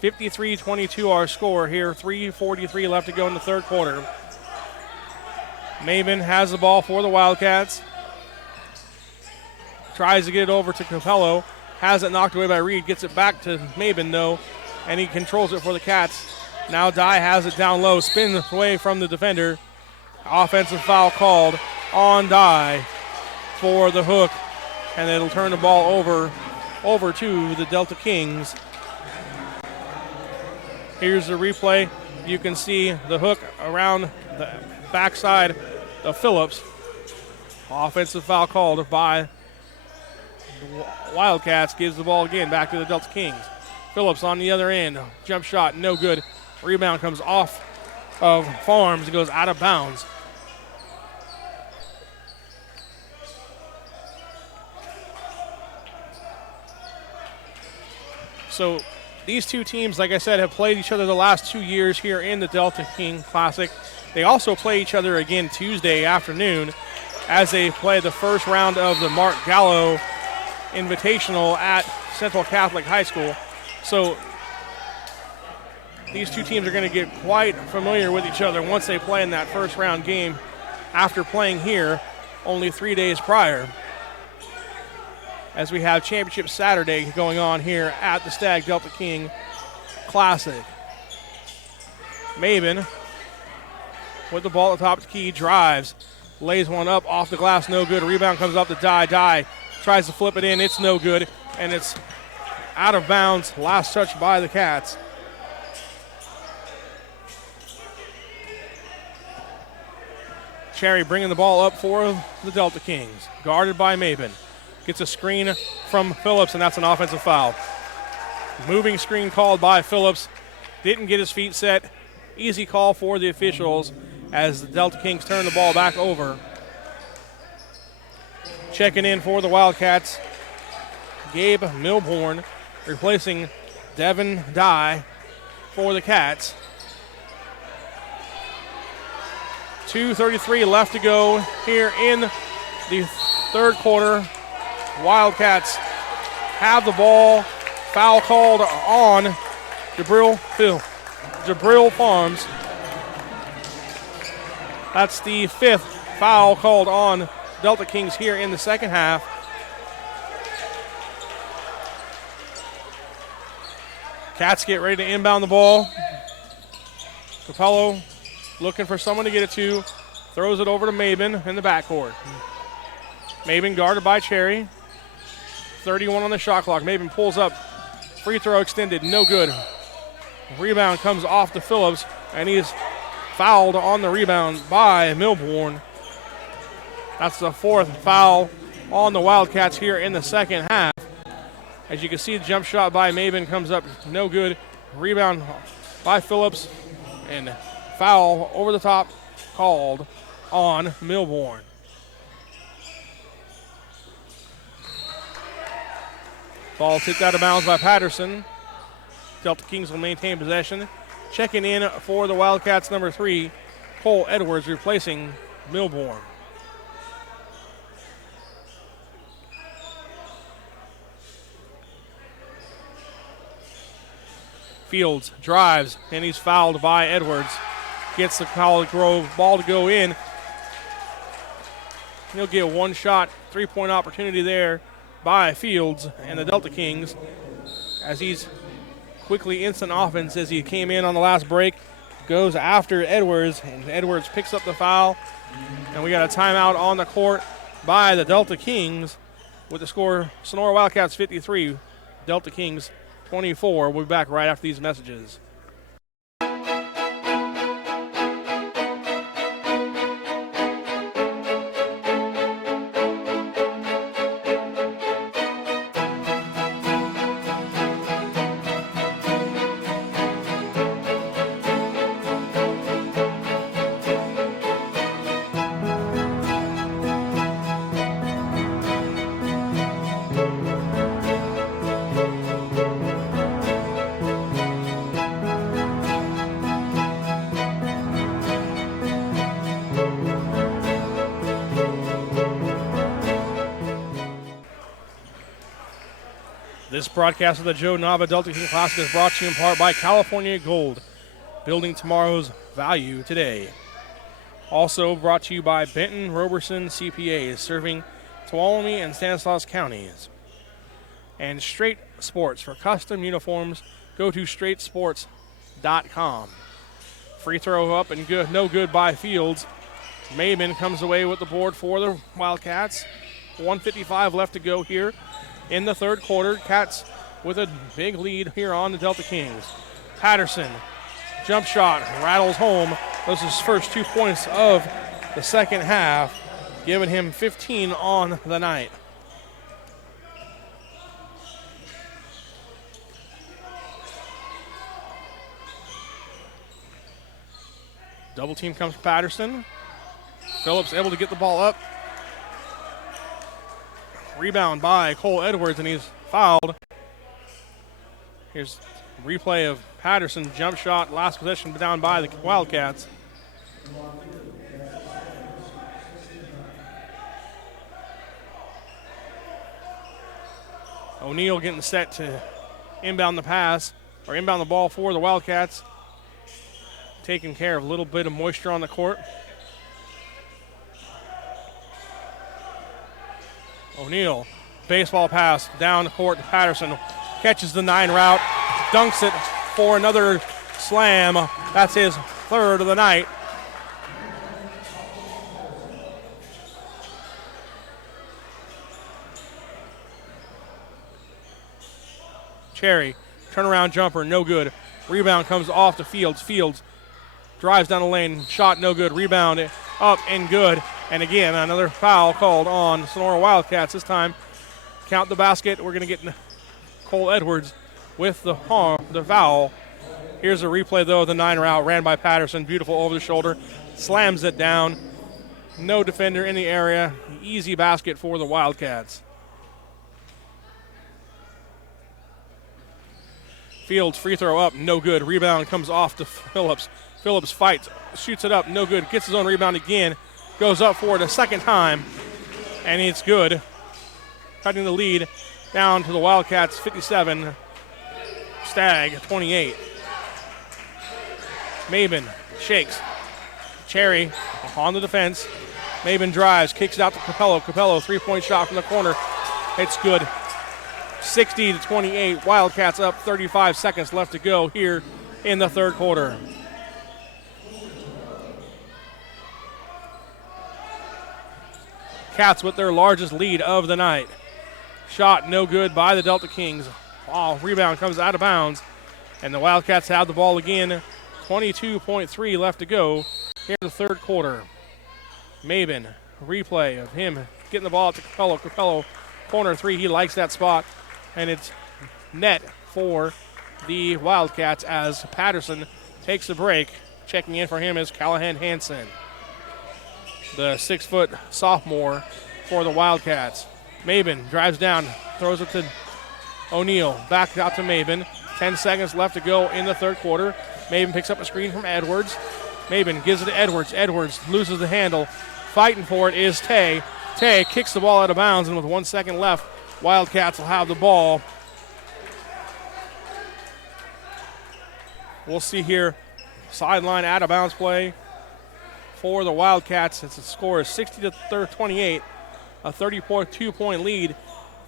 53-22 our score here. 3:43 left to go in the third quarter. Maven has the ball for the Wildcats. Tries to get it over to Capello. Has it knocked away by Reed. Gets it back to Maven though, and he controls it for the Cats. Now Dye has it down low. Spins away from the defender. Offensive foul called on Dye for the hook, and it'll turn the ball over to the Delta Kings. Here's the replay. You can see the hook around the backside of Phillips. Offensive foul called by the Wildcats. Gives the ball again back to the Delta Kings. Phillips on the other end. Jump shot, no good. Rebound comes off of Farms. It goes out of bounds. So these two teams, like I said, have played each other the last 2 years here in the Delta King Classic. They also play each other again Tuesday afternoon as they play the first round of the Mark Gallo Invitational at Central Catholic High School. So these two teams are going to get quite familiar with each other once they play in that first round game after playing here only 3 days prior, as we have Championship Saturday going on here at the Stagg Delta King Classic. Maven with the ball at the top of the key, drives, lays one up off the glass, no good. Rebound comes up to Dye. Dye tries to flip it in, it's no good, and it's out of bounds. Last touch by the Cats. Cherry bringing the ball up for the Delta Kings, guarded by Maven. Gets a screen from Phillips, and that's an offensive foul. Moving screen called by Phillips. Didn't get his feet set. Easy call for the officials as the Delta Kings turn the ball back over. Checking in for the Wildcats, Gabe Milborn, replacing Devin Dye for the Cats. 2:33 left to go here in the third quarter. Wildcats have the ball. Foul called on Jabril Farms. That's the fifth foul called on Delta Kings here in the second half. Cats get ready to inbound the ball. Capello looking for someone to get it to. Throws it over to Maven in the backcourt. Maven guarded by Cherry. 31 on the shot clock. Maven pulls up Free throw extended, no good. Rebound comes off to Phillips, and he's fouled on the rebound by Milbourne. That's the fourth foul on the Wildcats here in the second half. As you can see, the jump shot by Maben comes up no good. Rebound by Phillips, and foul over the top called on Milbourne. Ball tipped out of bounds by Patterson. Delta Kings will maintain possession. Checking in for the Wildcats, number 3, Cole Edwards, replacing Milbourne. Fields drives, and he's fouled by Edwards. Gets the College Grove ball to go in. He'll get one shot, three-point opportunity there by Fields and the Delta Kings, as he's quickly instant offense as he came in on the last break. Goes after Edwards, and Edwards picks up the foul. And we got a timeout on the court by the Delta Kings with the score Sonora Wildcats 53, Delta Kings 24. We'll be back right after these messages. This broadcast of the Joe Nava Delta King Classic is brought to you in part by California Gold, building tomorrow's value today. Also brought to you by Benton Roberson CPAs, serving Tuolumne and Stanislaus counties. And Straight Sports. For custom uniforms, go to straightsports.com. Free throw up and good, no good by Fields. Maben comes away with the board for the Wildcats. 1:55 left to go here in the third quarter. Cats with a big lead here on the Delta Kings. Patterson, jump shot, rattles home. Those are his first 2 points of the second half, giving him 15 on the night. Double team comes Patterson. Phillips able to get the ball up. Rebound by Cole Edwards, and he's fouled. Here's a replay of Patterson, jump shot, last possession down by the Wildcats. O'Neal getting set to inbound the pass, or inbound the ball for the Wildcats. Taking care of a little bit of moisture on the court. O'Neal, baseball pass down the court to Patterson. Catches the 9 route, dunks it for another slam. That's his third of the night. Cherry, turnaround jumper, no good. Rebound comes off to Fields. Fields drives down the lane, shot no good. Rebound up and good. And again, another foul called on Sonora Wildcats. This time, count the basket. We're going to get Cole Edwards with the foul. Here's a replay, though, of the 9 route. Ran by Patterson. Beautiful over the shoulder. Slams it down. No defender in the area. Easy basket for the Wildcats. Fields, free throw up. No good. Rebound comes off to Phillips. Phillips fights. Shoots it up. No good. Gets his own rebound again. Goes up for it a second time, and it's good. Cutting the lead down to the Wildcats 57, Stagg 28. Maben shakes. Cherry on the defense. Maben drives, kicks it out to Capello. Capello, three-point shot from the corner. It's good. 60-28. Wildcats up, 35 seconds left to go here in the third quarter. Cats with their largest lead of the night. Shot no good by the Delta Kings. Rebound comes out of bounds, and the Wildcats have the ball again. 22.3 left to go here in the third quarter. Maben, replay of him getting the ball to Capello. Capello, corner three. He likes that spot, and it's net for the Wildcats as Patterson takes a break. Checking in for him is Callahan Hansen, the 6-foot sophomore for the Wildcats. Maben drives down, throws it to O'Neal. Back out to Maben. 10 seconds left to go in the third quarter. Maben picks up a screen from Edwards. Maben gives it to Edwards. Edwards loses the handle. Fighting for it is Tay. Tay kicks the ball out of bounds, and with 1 second left, Wildcats will have the ball. We'll see here, sideline out of bounds play for the Wildcats. Since the score is 60-28, a 32-point lead.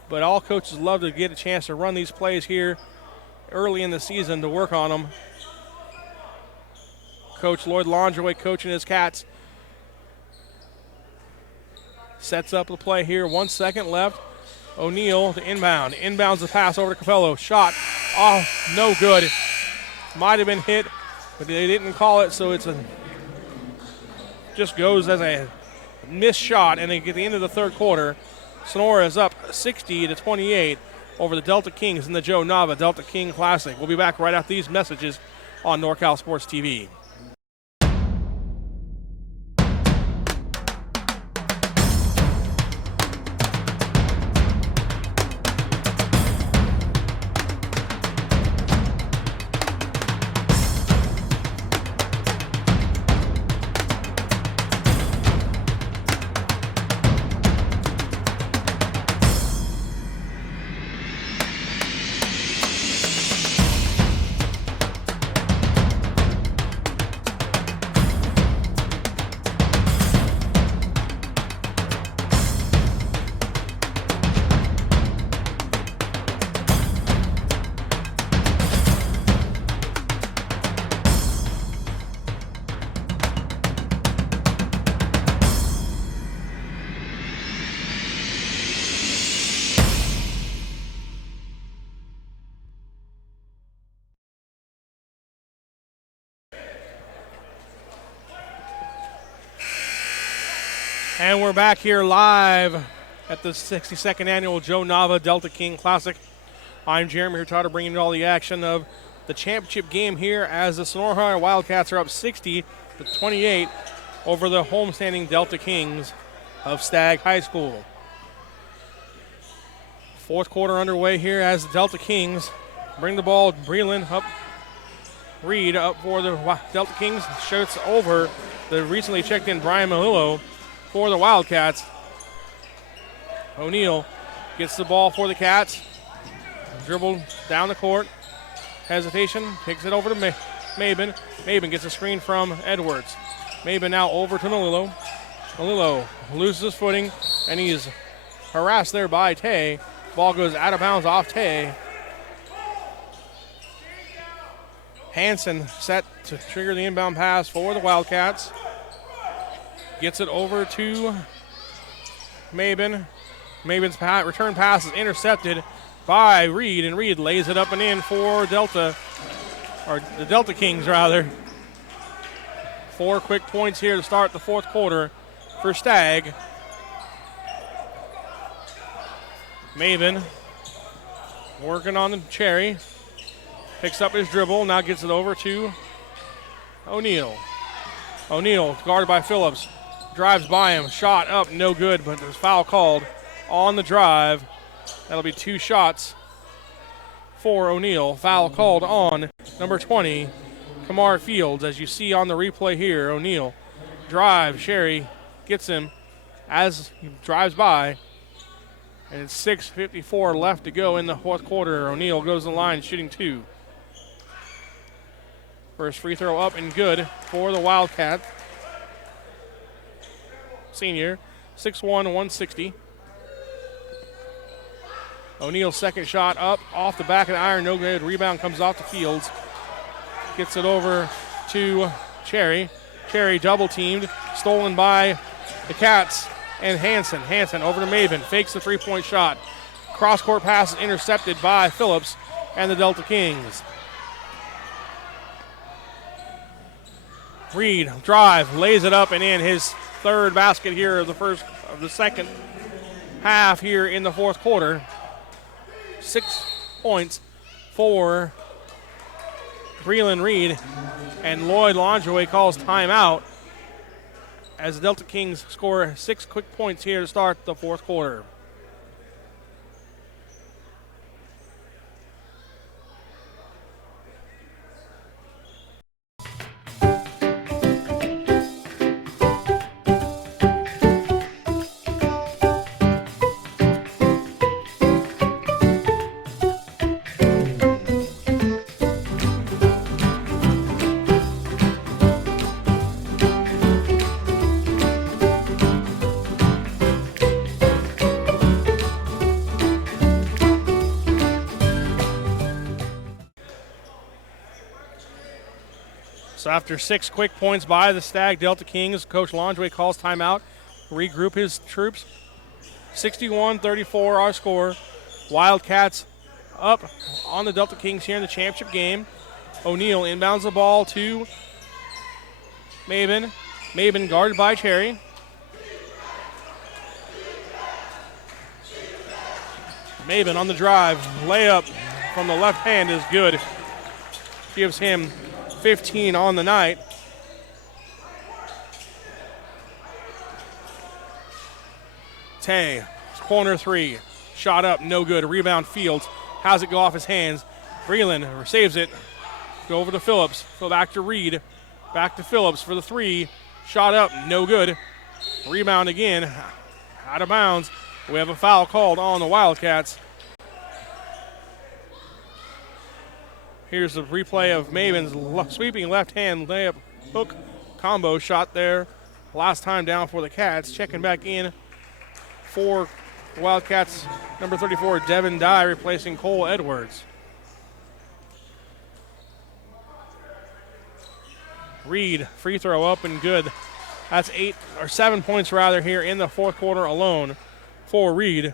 But all coaches love to get a chance to run these plays here early in the season to work on them. Coach Lloyd Laundreway coaching his Cats. Sets up the play here. 1 second left. O'Neal, the inbound. Inbounds the pass over to Capello. Shot off, no good. Might have been hit, but they didn't call it, so it's just goes as a missed shot. And they get the end of the third quarter. Sonora is up 60-28 over the Delta Kings in the Joe Nava Delta King Classic. We'll be back right after these messages on NorCal Sports TV. And we're back here live at the 62nd annual Joe Nava Delta King Classic. I'm Jeremy Hurtado bringing you all the action of the championship game here as the Sonora Wildcats are up 60-28 over the homestanding Delta Kings of Stagg High School. Fourth quarter underway here as the Delta Kings bring the ball. Breland up, Reed up for the Delta Kings. Shoots over the recently checked in Brian Malillo for the Wildcats. O'Neal gets the ball for the Cats. Dribble down the court. Hesitation. Takes it over to Maben. Maben gets a screen from Edwards. Maben now over to Malillo. Malillo loses his footing, and he's harassed there by Tay. Ball goes out of bounds off Tay. Hansen set to trigger the inbound pass for the Wildcats. Gets it over to Maben. Maben's return pass is intercepted by Reed, and Reed lays it up and in for Delta, or the Delta Kings rather. 4 quick points here to start the fourth quarter for Stagg. Maben working on the Cherry. Picks up his dribble, now gets it over to O'Neal. O'Neal guarded by Phillips. Drives by him, shot up, no good, but there's foul called on the drive. That'll be 2 shots for O'Neal. Foul called on number 20, Kamar Fields. As you see on the replay here, O'Neal drives, Sherry gets him as he drives by, and it's 6:54 left to go in the fourth quarter. O'Neal goes to the line, shooting 2. First free throw up and good for the Wildcat. Senior, 6'1", 160. O'Neal's second shot up, off the back of the iron, no good. Rebound comes off the Fields. Gets it over to Cherry. Cherry double teamed, stolen by the Cats and Hansen. Hansen over to Maben, fakes the 3-point shot. Cross-court pass is intercepted by Phillips. and the Delta Kings. Reed drive, lays it up and in, his third basket here of the second half here in the fourth quarter. 6 points for Breland Reed, and Lloyd Lingerie calls timeout as the Delta Kings score 6 quick points here to start the fourth quarter. So after 6 quick points by the Stagg Delta Kings, Coach Lingerie calls timeout, regroup his troops. 61-34 our score. Wildcats up on the Delta Kings here in the championship game. O'Neal inbounds the ball to Maben. Maben guarded by Cherry. Maben on the drive. Layup from the left hand is good. Gives him 15 on the night. Tay, corner three. Shot up, no good. Rebound Fields. How's it go off his hands? Breland saves it. Go over to Phillips. Go back to Reed. Back to Phillips for the three. Shot up, no good. Rebound again. Out of bounds. We have a foul called on the Wildcats. Here's the replay of Maven's sweeping left-hand layup hook combo shot there. Last time down for the Cats. Checking back in for Wildcats, number 34, Devin Dye, replacing Cole Edwards. Reed, free throw up and good. That's 7 points rather here in the fourth quarter alone for Reed.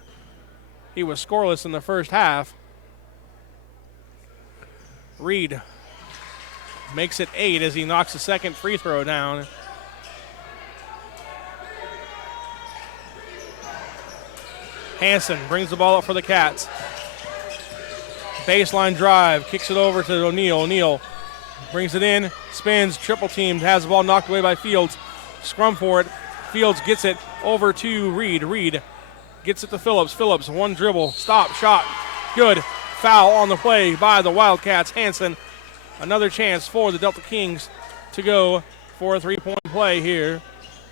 He was scoreless in the first half. Reed makes it 8 as he knocks the second free throw down. Hanson brings the ball up for the Cats. Baseline drive, kicks it over to O'Neal. O'Neal brings it in, spins, triple teamed, has the ball knocked away by Fields. Scrum for it. Fields gets it over to Reed. Reed gets it to Phillips. Phillips, one dribble, stop, shot, good. Foul on the play by the Wildcats. Hanson, another chance for the Delta Kings to go for a three-point play here.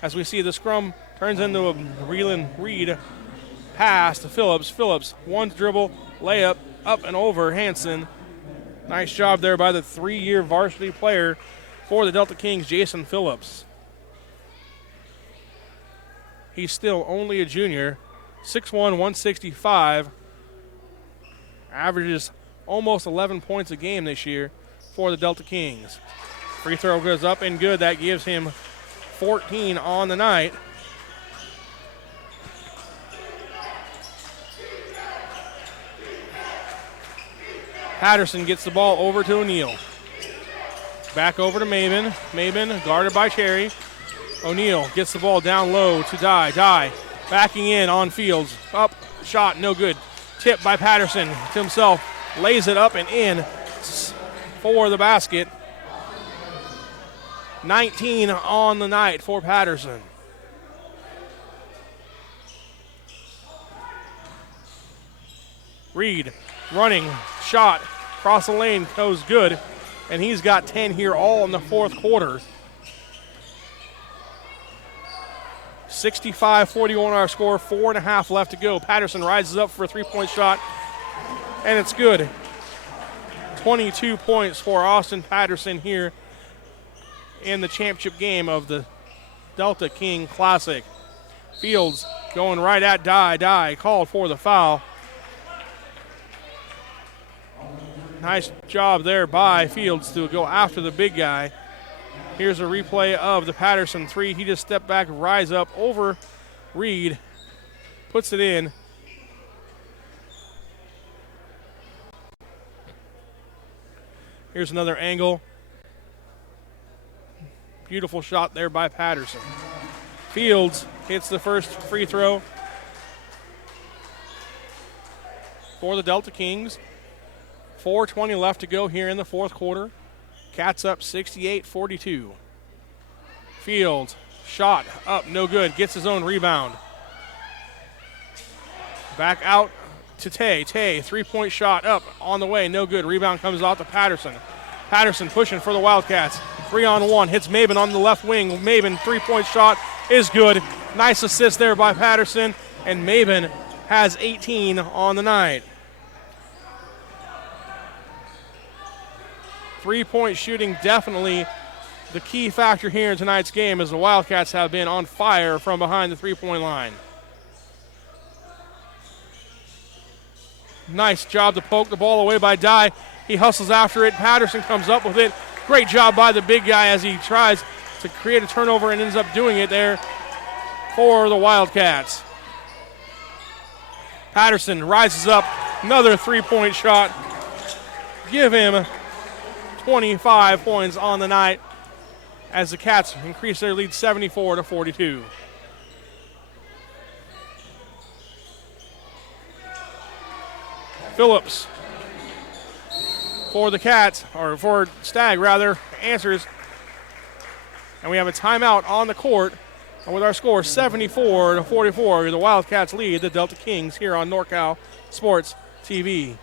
As we see the scrum turns into a Reed pass to Phillips. Phillips, one dribble, layup, up and over Hanson. Nice job there by the 3-year varsity player for the Delta Kings, Jason Phillips. He's still only a junior, 6'1", 165. Averages almost 11 points a game this year for the Delta Kings. Free throw goes up and good. That gives him 14 on the night. Patterson gets the ball over to O'Neal. Back over to Maben. Maben guarded by Cherry. O'Neal gets the ball down low to Dye. Dye backing in on Fields. Up, shot, no good. Tip by Patterson to himself. Lays it up and in for the basket. 19 on the night for Patterson. Reed running, shot, across the lane, goes good. And he's got 10 here all in the fourth quarter. 65-41 our score, 4.5 left to go. Patterson rises up for a three-point shot, and it's good. 22 points for Austin Patterson here in the championship game of the Delta King Classic. Fields going right at Dye. Dye called for the foul. Nice job there by Fields to go after the big guy. Here's a replay of the Patterson three. He just stepped back, rise up over Reed, puts it in. Here's another angle. Beautiful shot there by Patterson. Fields hits the first free throw for the Delta Kings. 4:20 left to go here in the fourth quarter. Cats up 68-42. Fields, shot up, no good. Gets his own rebound. Back out to Tay. Tay, three-point shot up, on the way, no good. Rebound comes off to Patterson. Patterson pushing for the Wildcats. 3-on-1, hits Maben on the left wing. Maben, three-point shot is good. Nice assist there by Patterson, and Maben has 18 on the night. Three-point shooting definitely the key factor here in tonight's game, as the Wildcats have been on fire from behind the three-point line. Nice job to poke the ball away by Dye. He hustles after it. Patterson comes up with it. Great job by the big guy as he tries to create a turnover and ends up doing it there for the Wildcats. Patterson rises up. Another three-point shot. Give him 25 points on the night as the Cats increase their lead 74-42. Phillips for the Cats, or for Stagg rather, answers. And we have a timeout on the court with our score 74-44. The Wildcats lead the Delta Kings here on NorCal Sports TV.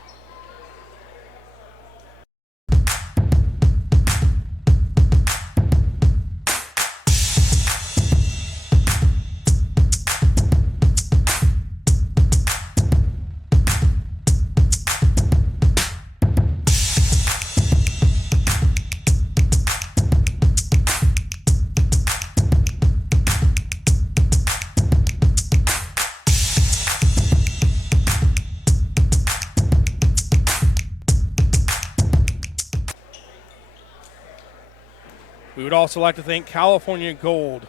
We would also like to thank California Gold,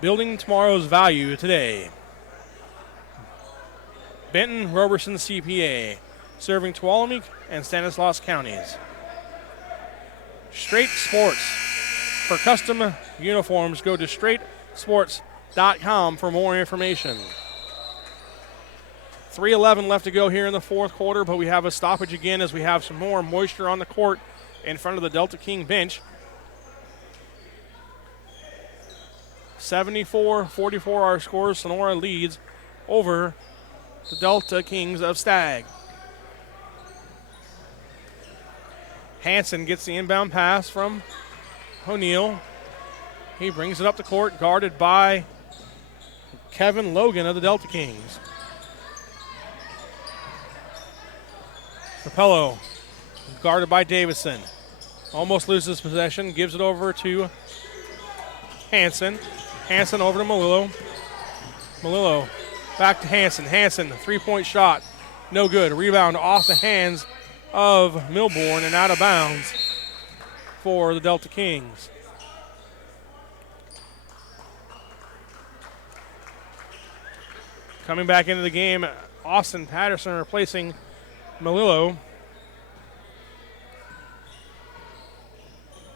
building tomorrow's value today. Benton Roberson CPA, serving Tuolumne and Stanislaus counties. Straight Sports. For custom uniforms, go to straightsports.com for more information. 3:11 left to go here in the fourth quarter, but we have a stoppage again as we have some more moisture on the court in front of the Delta King bench. 74-44 our scores. Sonora leads over the Delta Kings of Stagg. Hanson gets the inbound pass from O'Neal. He brings it up the court, guarded by Kevin Logan of the Delta Kings. Capello, guarded by Davison. Almost loses possession, gives it over to Hanson. Hanson over to Malillo. Malillo back to Hanson. Hanson, three-point shot. No good. Rebound off the hands of Milbourne and out of bounds for the Delta Kings. Coming back into the game, Austin Patterson replacing Malillo.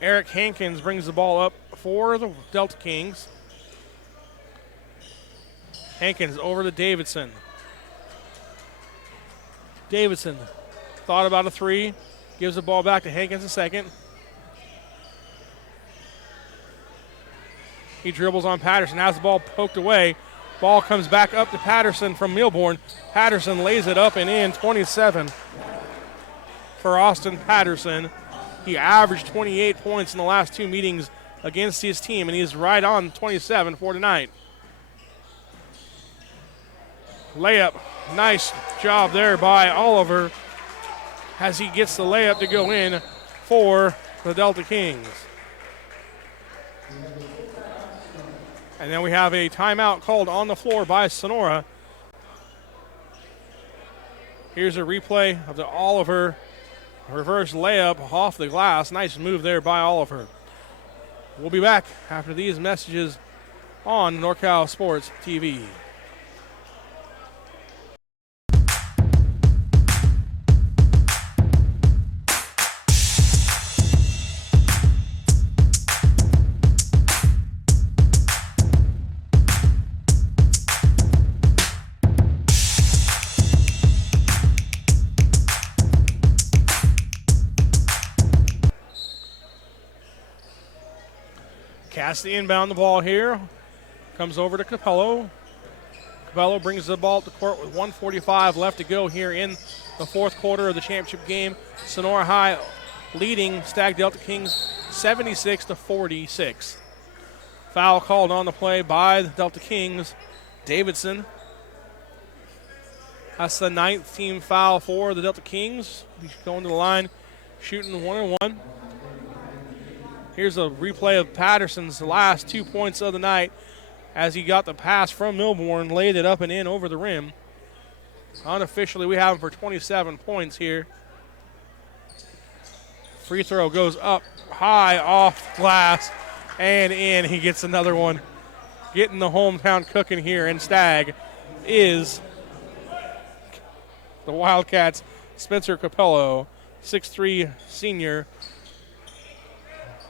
Eric Hankins brings the ball up for the Delta Kings. Hankins over to Davidson. Davidson thought about a three. Gives the ball back to Hankins a second. He dribbles on Patterson. Has the ball poked away. Ball comes back up to Patterson from Milbourne. Patterson lays it up and in. 27 for Austin Patterson. He averaged 28 points in the last two meetings against his team, and he's right on 27 for tonight. Layup, nice job there by Oliver as he gets the layup to go in for the Delta Kings. And then we have a timeout called on the floor by Sonora. Here's a replay of the Oliver reverse layup off the glass. Nice move there by Oliver. We'll be back after these messages on NorCal Sports TV. Cassidy inbound the ball here. Comes over to Capello. Capello brings the ball to court with 1:45 left to go here in the fourth quarter of the championship game. Sonora High leading Stagg Delta Kings 76-46. Foul called on the play by the Delta Kings. Davidson. That's the 9th team foul for the Delta Kings. He's going to the line, shooting 1-1. Here's a replay of Patterson's last 2 points of the night as he got the pass from Milbourne, laid it up and in over the rim. Unofficially, we have him for 27 points here. Free throw goes up high off glass and in. He gets another one. Getting the hometown cooking here in Stagg is the Wildcats' Spencer Capello, 6'3" senior.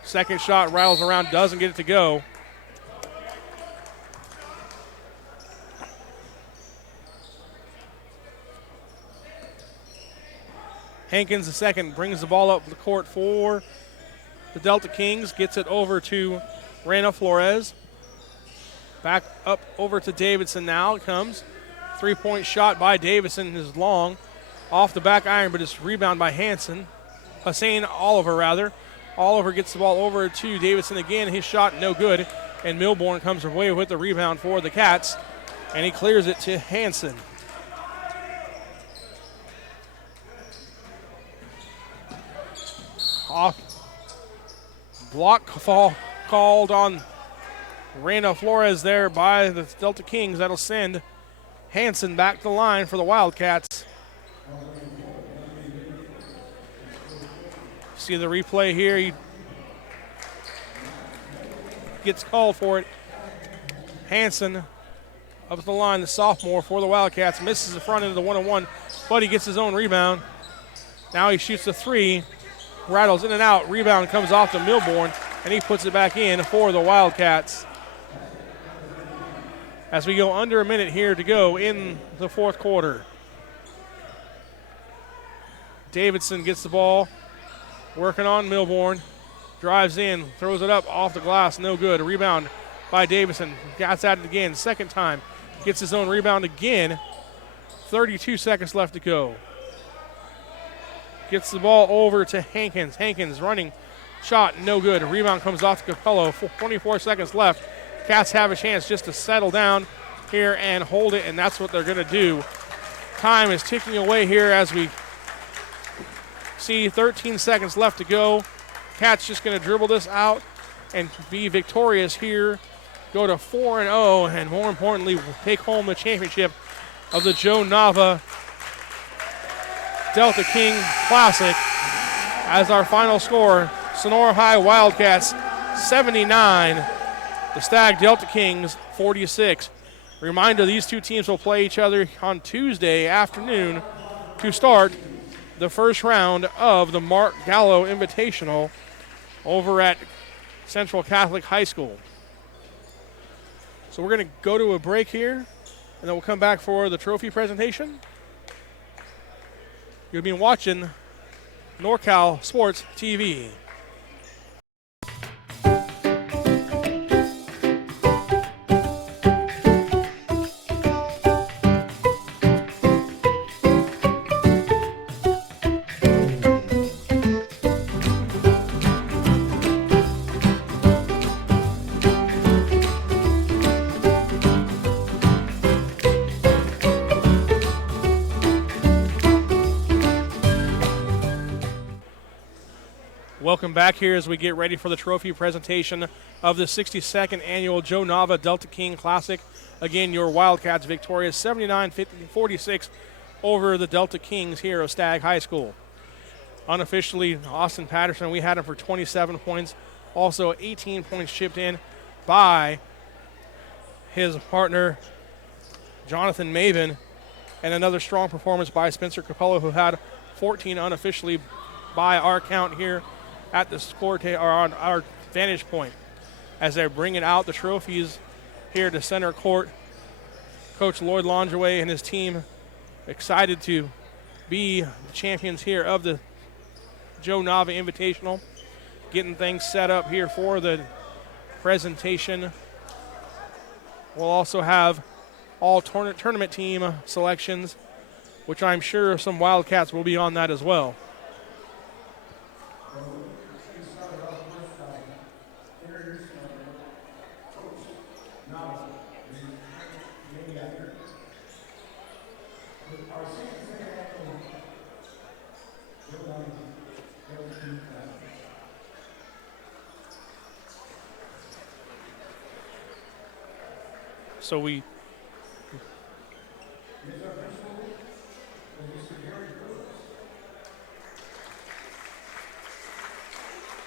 Second shot rattles around, doesn't get it to go. Hankins, the second, brings the ball up the court for the Delta Kings. Gets it over to Reyna Flores. Back up over to Davidson now. It comes. Three-point shot by Davidson is long. Off the back iron, but it's rebound by Hussein Oliver, rather. Oliver gets the ball over to Davidson again. His shot no good. And Milbourne comes away with the rebound for the Cats. And he clears it to Hansen. Off block fall called on Reyna Flores there by the Delta Kings. That'll send Hansen back to the line for the Wildcats. See the replay here. He gets called for it. Hansen up to the line, the sophomore for the Wildcats. Misses the front end of the 1-on-1, but he gets his own rebound. Now he shoots the three. Rattles in and out. Rebound comes off to Milbourne, and he puts it back in for the Wildcats. As we go under a minute here to go in the fourth quarter. Davidson gets the ball, working on Milbourne. Drives in, throws it up off the glass, no good. A rebound by Davidson. Gets at it again, second time. Gets his own rebound again. 32 seconds left to go. Gets the ball over to Hankins. Hankins running, shot, no good. A rebound comes off to Capello. 24 seconds left. Cats have a chance just to settle down here and hold it, and that's what they're going to do. Time is ticking away here as we see 13 seconds left to go. Cats just going to dribble this out and be victorious here. Go to 4-0, and more importantly, take home the championship of the Joe Nava Delta King Classic. As our final score, Sonora High Wildcats 79, the Stagg Delta Kings 46. Reminder, these two teams will play each other on Tuesday afternoon to start the first round of the Mark Gallo Invitational over at Central Catholic High School. So we're going to go to a break here, and then we'll come back for the trophy presentation. You've been watching NorCal Sports TV. Welcome back here as we get ready for the trophy presentation of the 62nd annual Joe Nava Delta King Classic. Again, your Wildcats victorious 79-46 over the Delta Kings here of Stagg High School. Unofficially, Austin Patterson, we had him for 27 points. Also 18 points chipped in by his partner, Jonathan Maven, and another strong performance by Spencer Capello, who had 14 unofficially by our count here at the score or on our vantage point. As they're bringing out the trophies here to center court, Coach Lloyd Longerway and his team excited to be the champions here of the Joe Nava Invitational, getting things set up here for the presentation. We'll also have all tournament team selections, which I'm sure some Wildcats will be on that as well. So we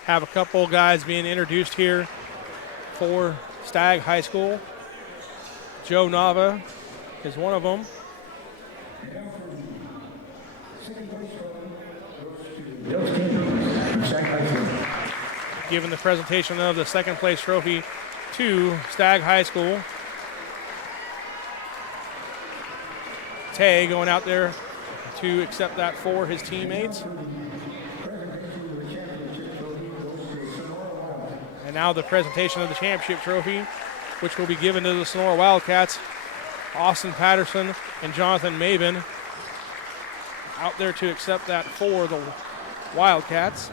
have a couple guys being introduced here for Stagg High School. Joe Nava is one of them. Giving the presentation of the second place trophy to Stagg High School. Tay going out there to accept that for his teammates. And now the presentation of the championship trophy, which will be given to the Sonora Wildcats. Austin Patterson and Jonathan Maben out there to accept that for the Wildcats.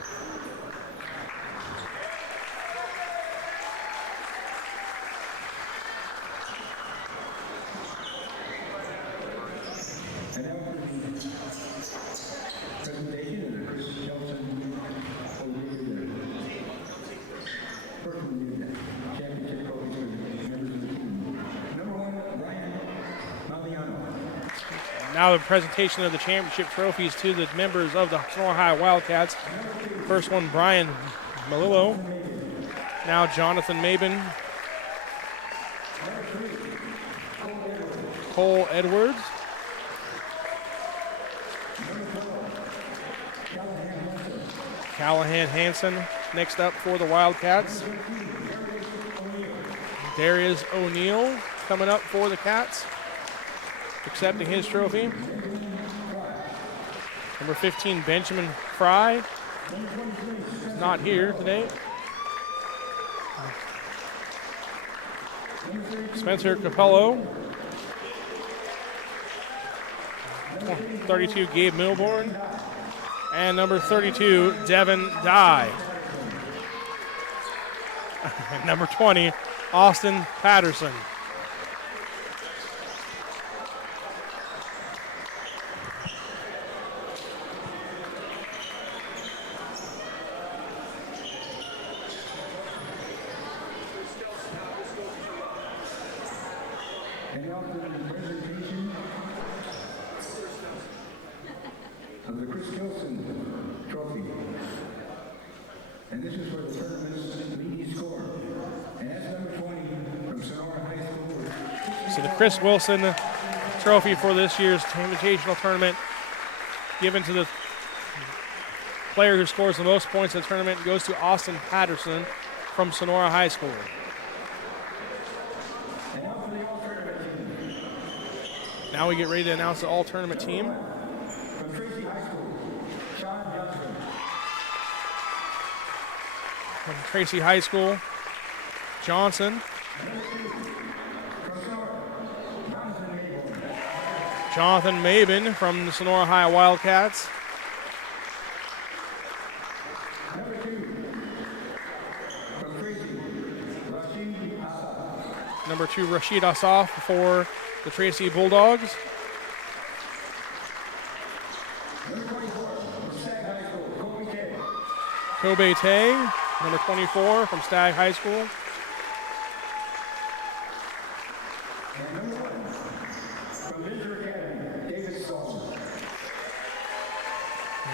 Now the presentation of the championship trophies to the members of the Sonora High Wildcats. First one, Brian Malillo. Now Jonathan Maben. Cole Edwards. Callahan Hansen next up for the Wildcats. Darius O'Neill coming up for the Cats, accepting his trophy. Number 15, Benjamin Fry, not here today. Spencer Capello. 32, Gabe Milborn. And number 32, Devin Dye. And number 20, Austin Patterson. Chris Wilson trophy for this year's invitational tournament, given to the player who scores the most points in the tournament, goes to Austin Patterson from Sonora High School. Now we get ready to announce the all-tournament team. From Tracy High School, Johnson. Jonathan Maben from the Sonora High Wildcats. Number 2, Rashid Asaf for the Tracy Bulldogs. Kobe Tay, number 24 from Stagg High School.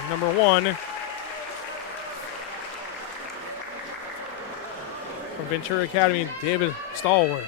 Number 1 from Ventura Academy, David Stallworth.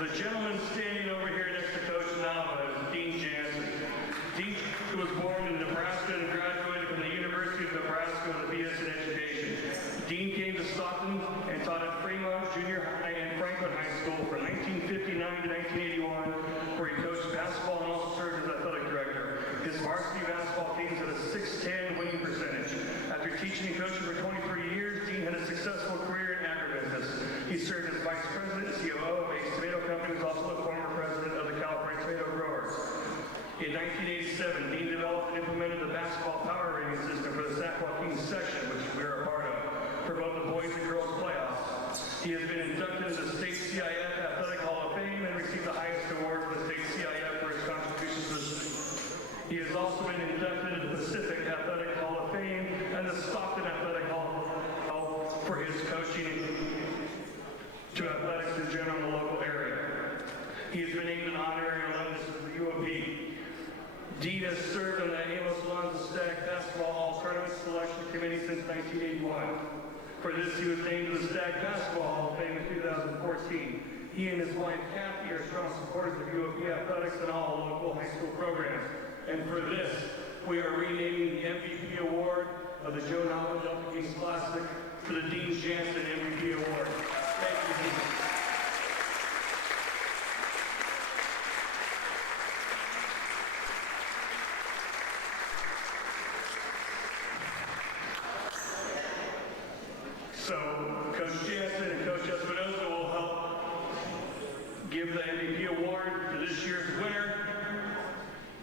The gentleman standing over here next to Coach Nava is Dean Jansen. Dean was born in Nebraska and graduated from the University of Nebraska with a BS in education. Dean came to Stockton and taught at Fremont Junior High and Franklin High School from 1959 to 1981, where he coached basketball and also served as athletic director. His varsity basketball teams had a .610 winning percentage. After teaching and coaching for 23 years, Dean had a successful career in agribusiness. He served as vice president and COO of Ace Tomato Company, was also the former president of the California Tomato Growers. In 1987, Dean developed and implemented the basketball power rating system for the San Joaquin section, which we are a part of, for both the boys and girls playoffs. He has been inducted into the State CIF Athletic Hall of Fame and received the highest award from the State CIF for his contributions to the city. He has also been inducted into the Pacific Athletic Hall of Fame and the Stockton Athletic Hall for his coaching to athletics in general in the local area. He has been named an honorary alumnus of the U of P. Dean has served on the Amos Alonzo Stagg Basketball All-Tournament Selection Committee since 1981. For this, he was named to the Stagg Basketball Hall of Fame in 2014. He and his wife, Kathy, are strong supporters of U of P athletics and all local high school programs. And for this, we are renaming the MVP Award of the Joe Nava Delta Kings Classic to the Dean Jansen MVP Award. Thank you, Dean. So, Coach Jansen and Coach Espinosa will help give the MVP award to this year's winner.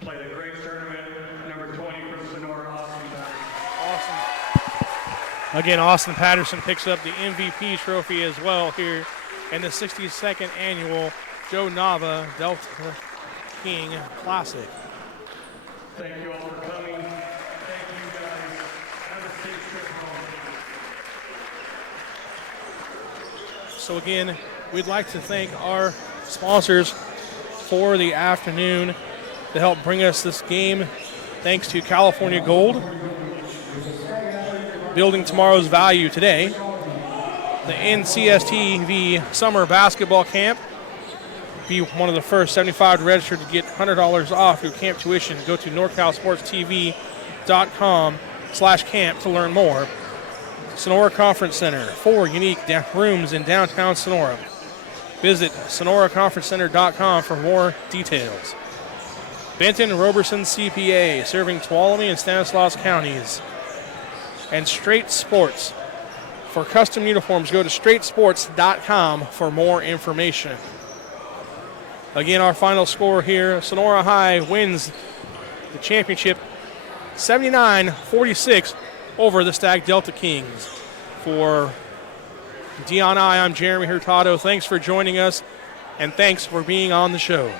Played a great tournament, number 20 from Sonora, Austin Patterson. Awesome. Again, Austin Patterson picks up the MVP trophy as well here in the 62nd annual Joe Nava Delta King Classic. Thank you all for coming. Thank you guys. Have a safe trip home. So again, we'd like to thank our sponsors for the afternoon to help bring us this game. Thanks to California Gold, building tomorrow's value today. The NCSTV Summer Basketball Camp. Be one of the first 75 to register to get $100 off your camp tuition. Go to NorCalSportsTV.com/camp to learn more. Sonora Conference Center, 4 unique rooms in downtown Sonora. Visit SonoraConferenceCenter.com for more details. Benton Roberson CPA, serving Tuolumne and Stanislaus counties. And Straight Sports. For custom uniforms, go to straightsports.com for more information. Again, our final score here, Sonora High wins the championship 79-46 over the Stagg Delta Kings. For DNI, I'm Jeremy Hurtado. Thanks for joining us, and thanks for being on the show.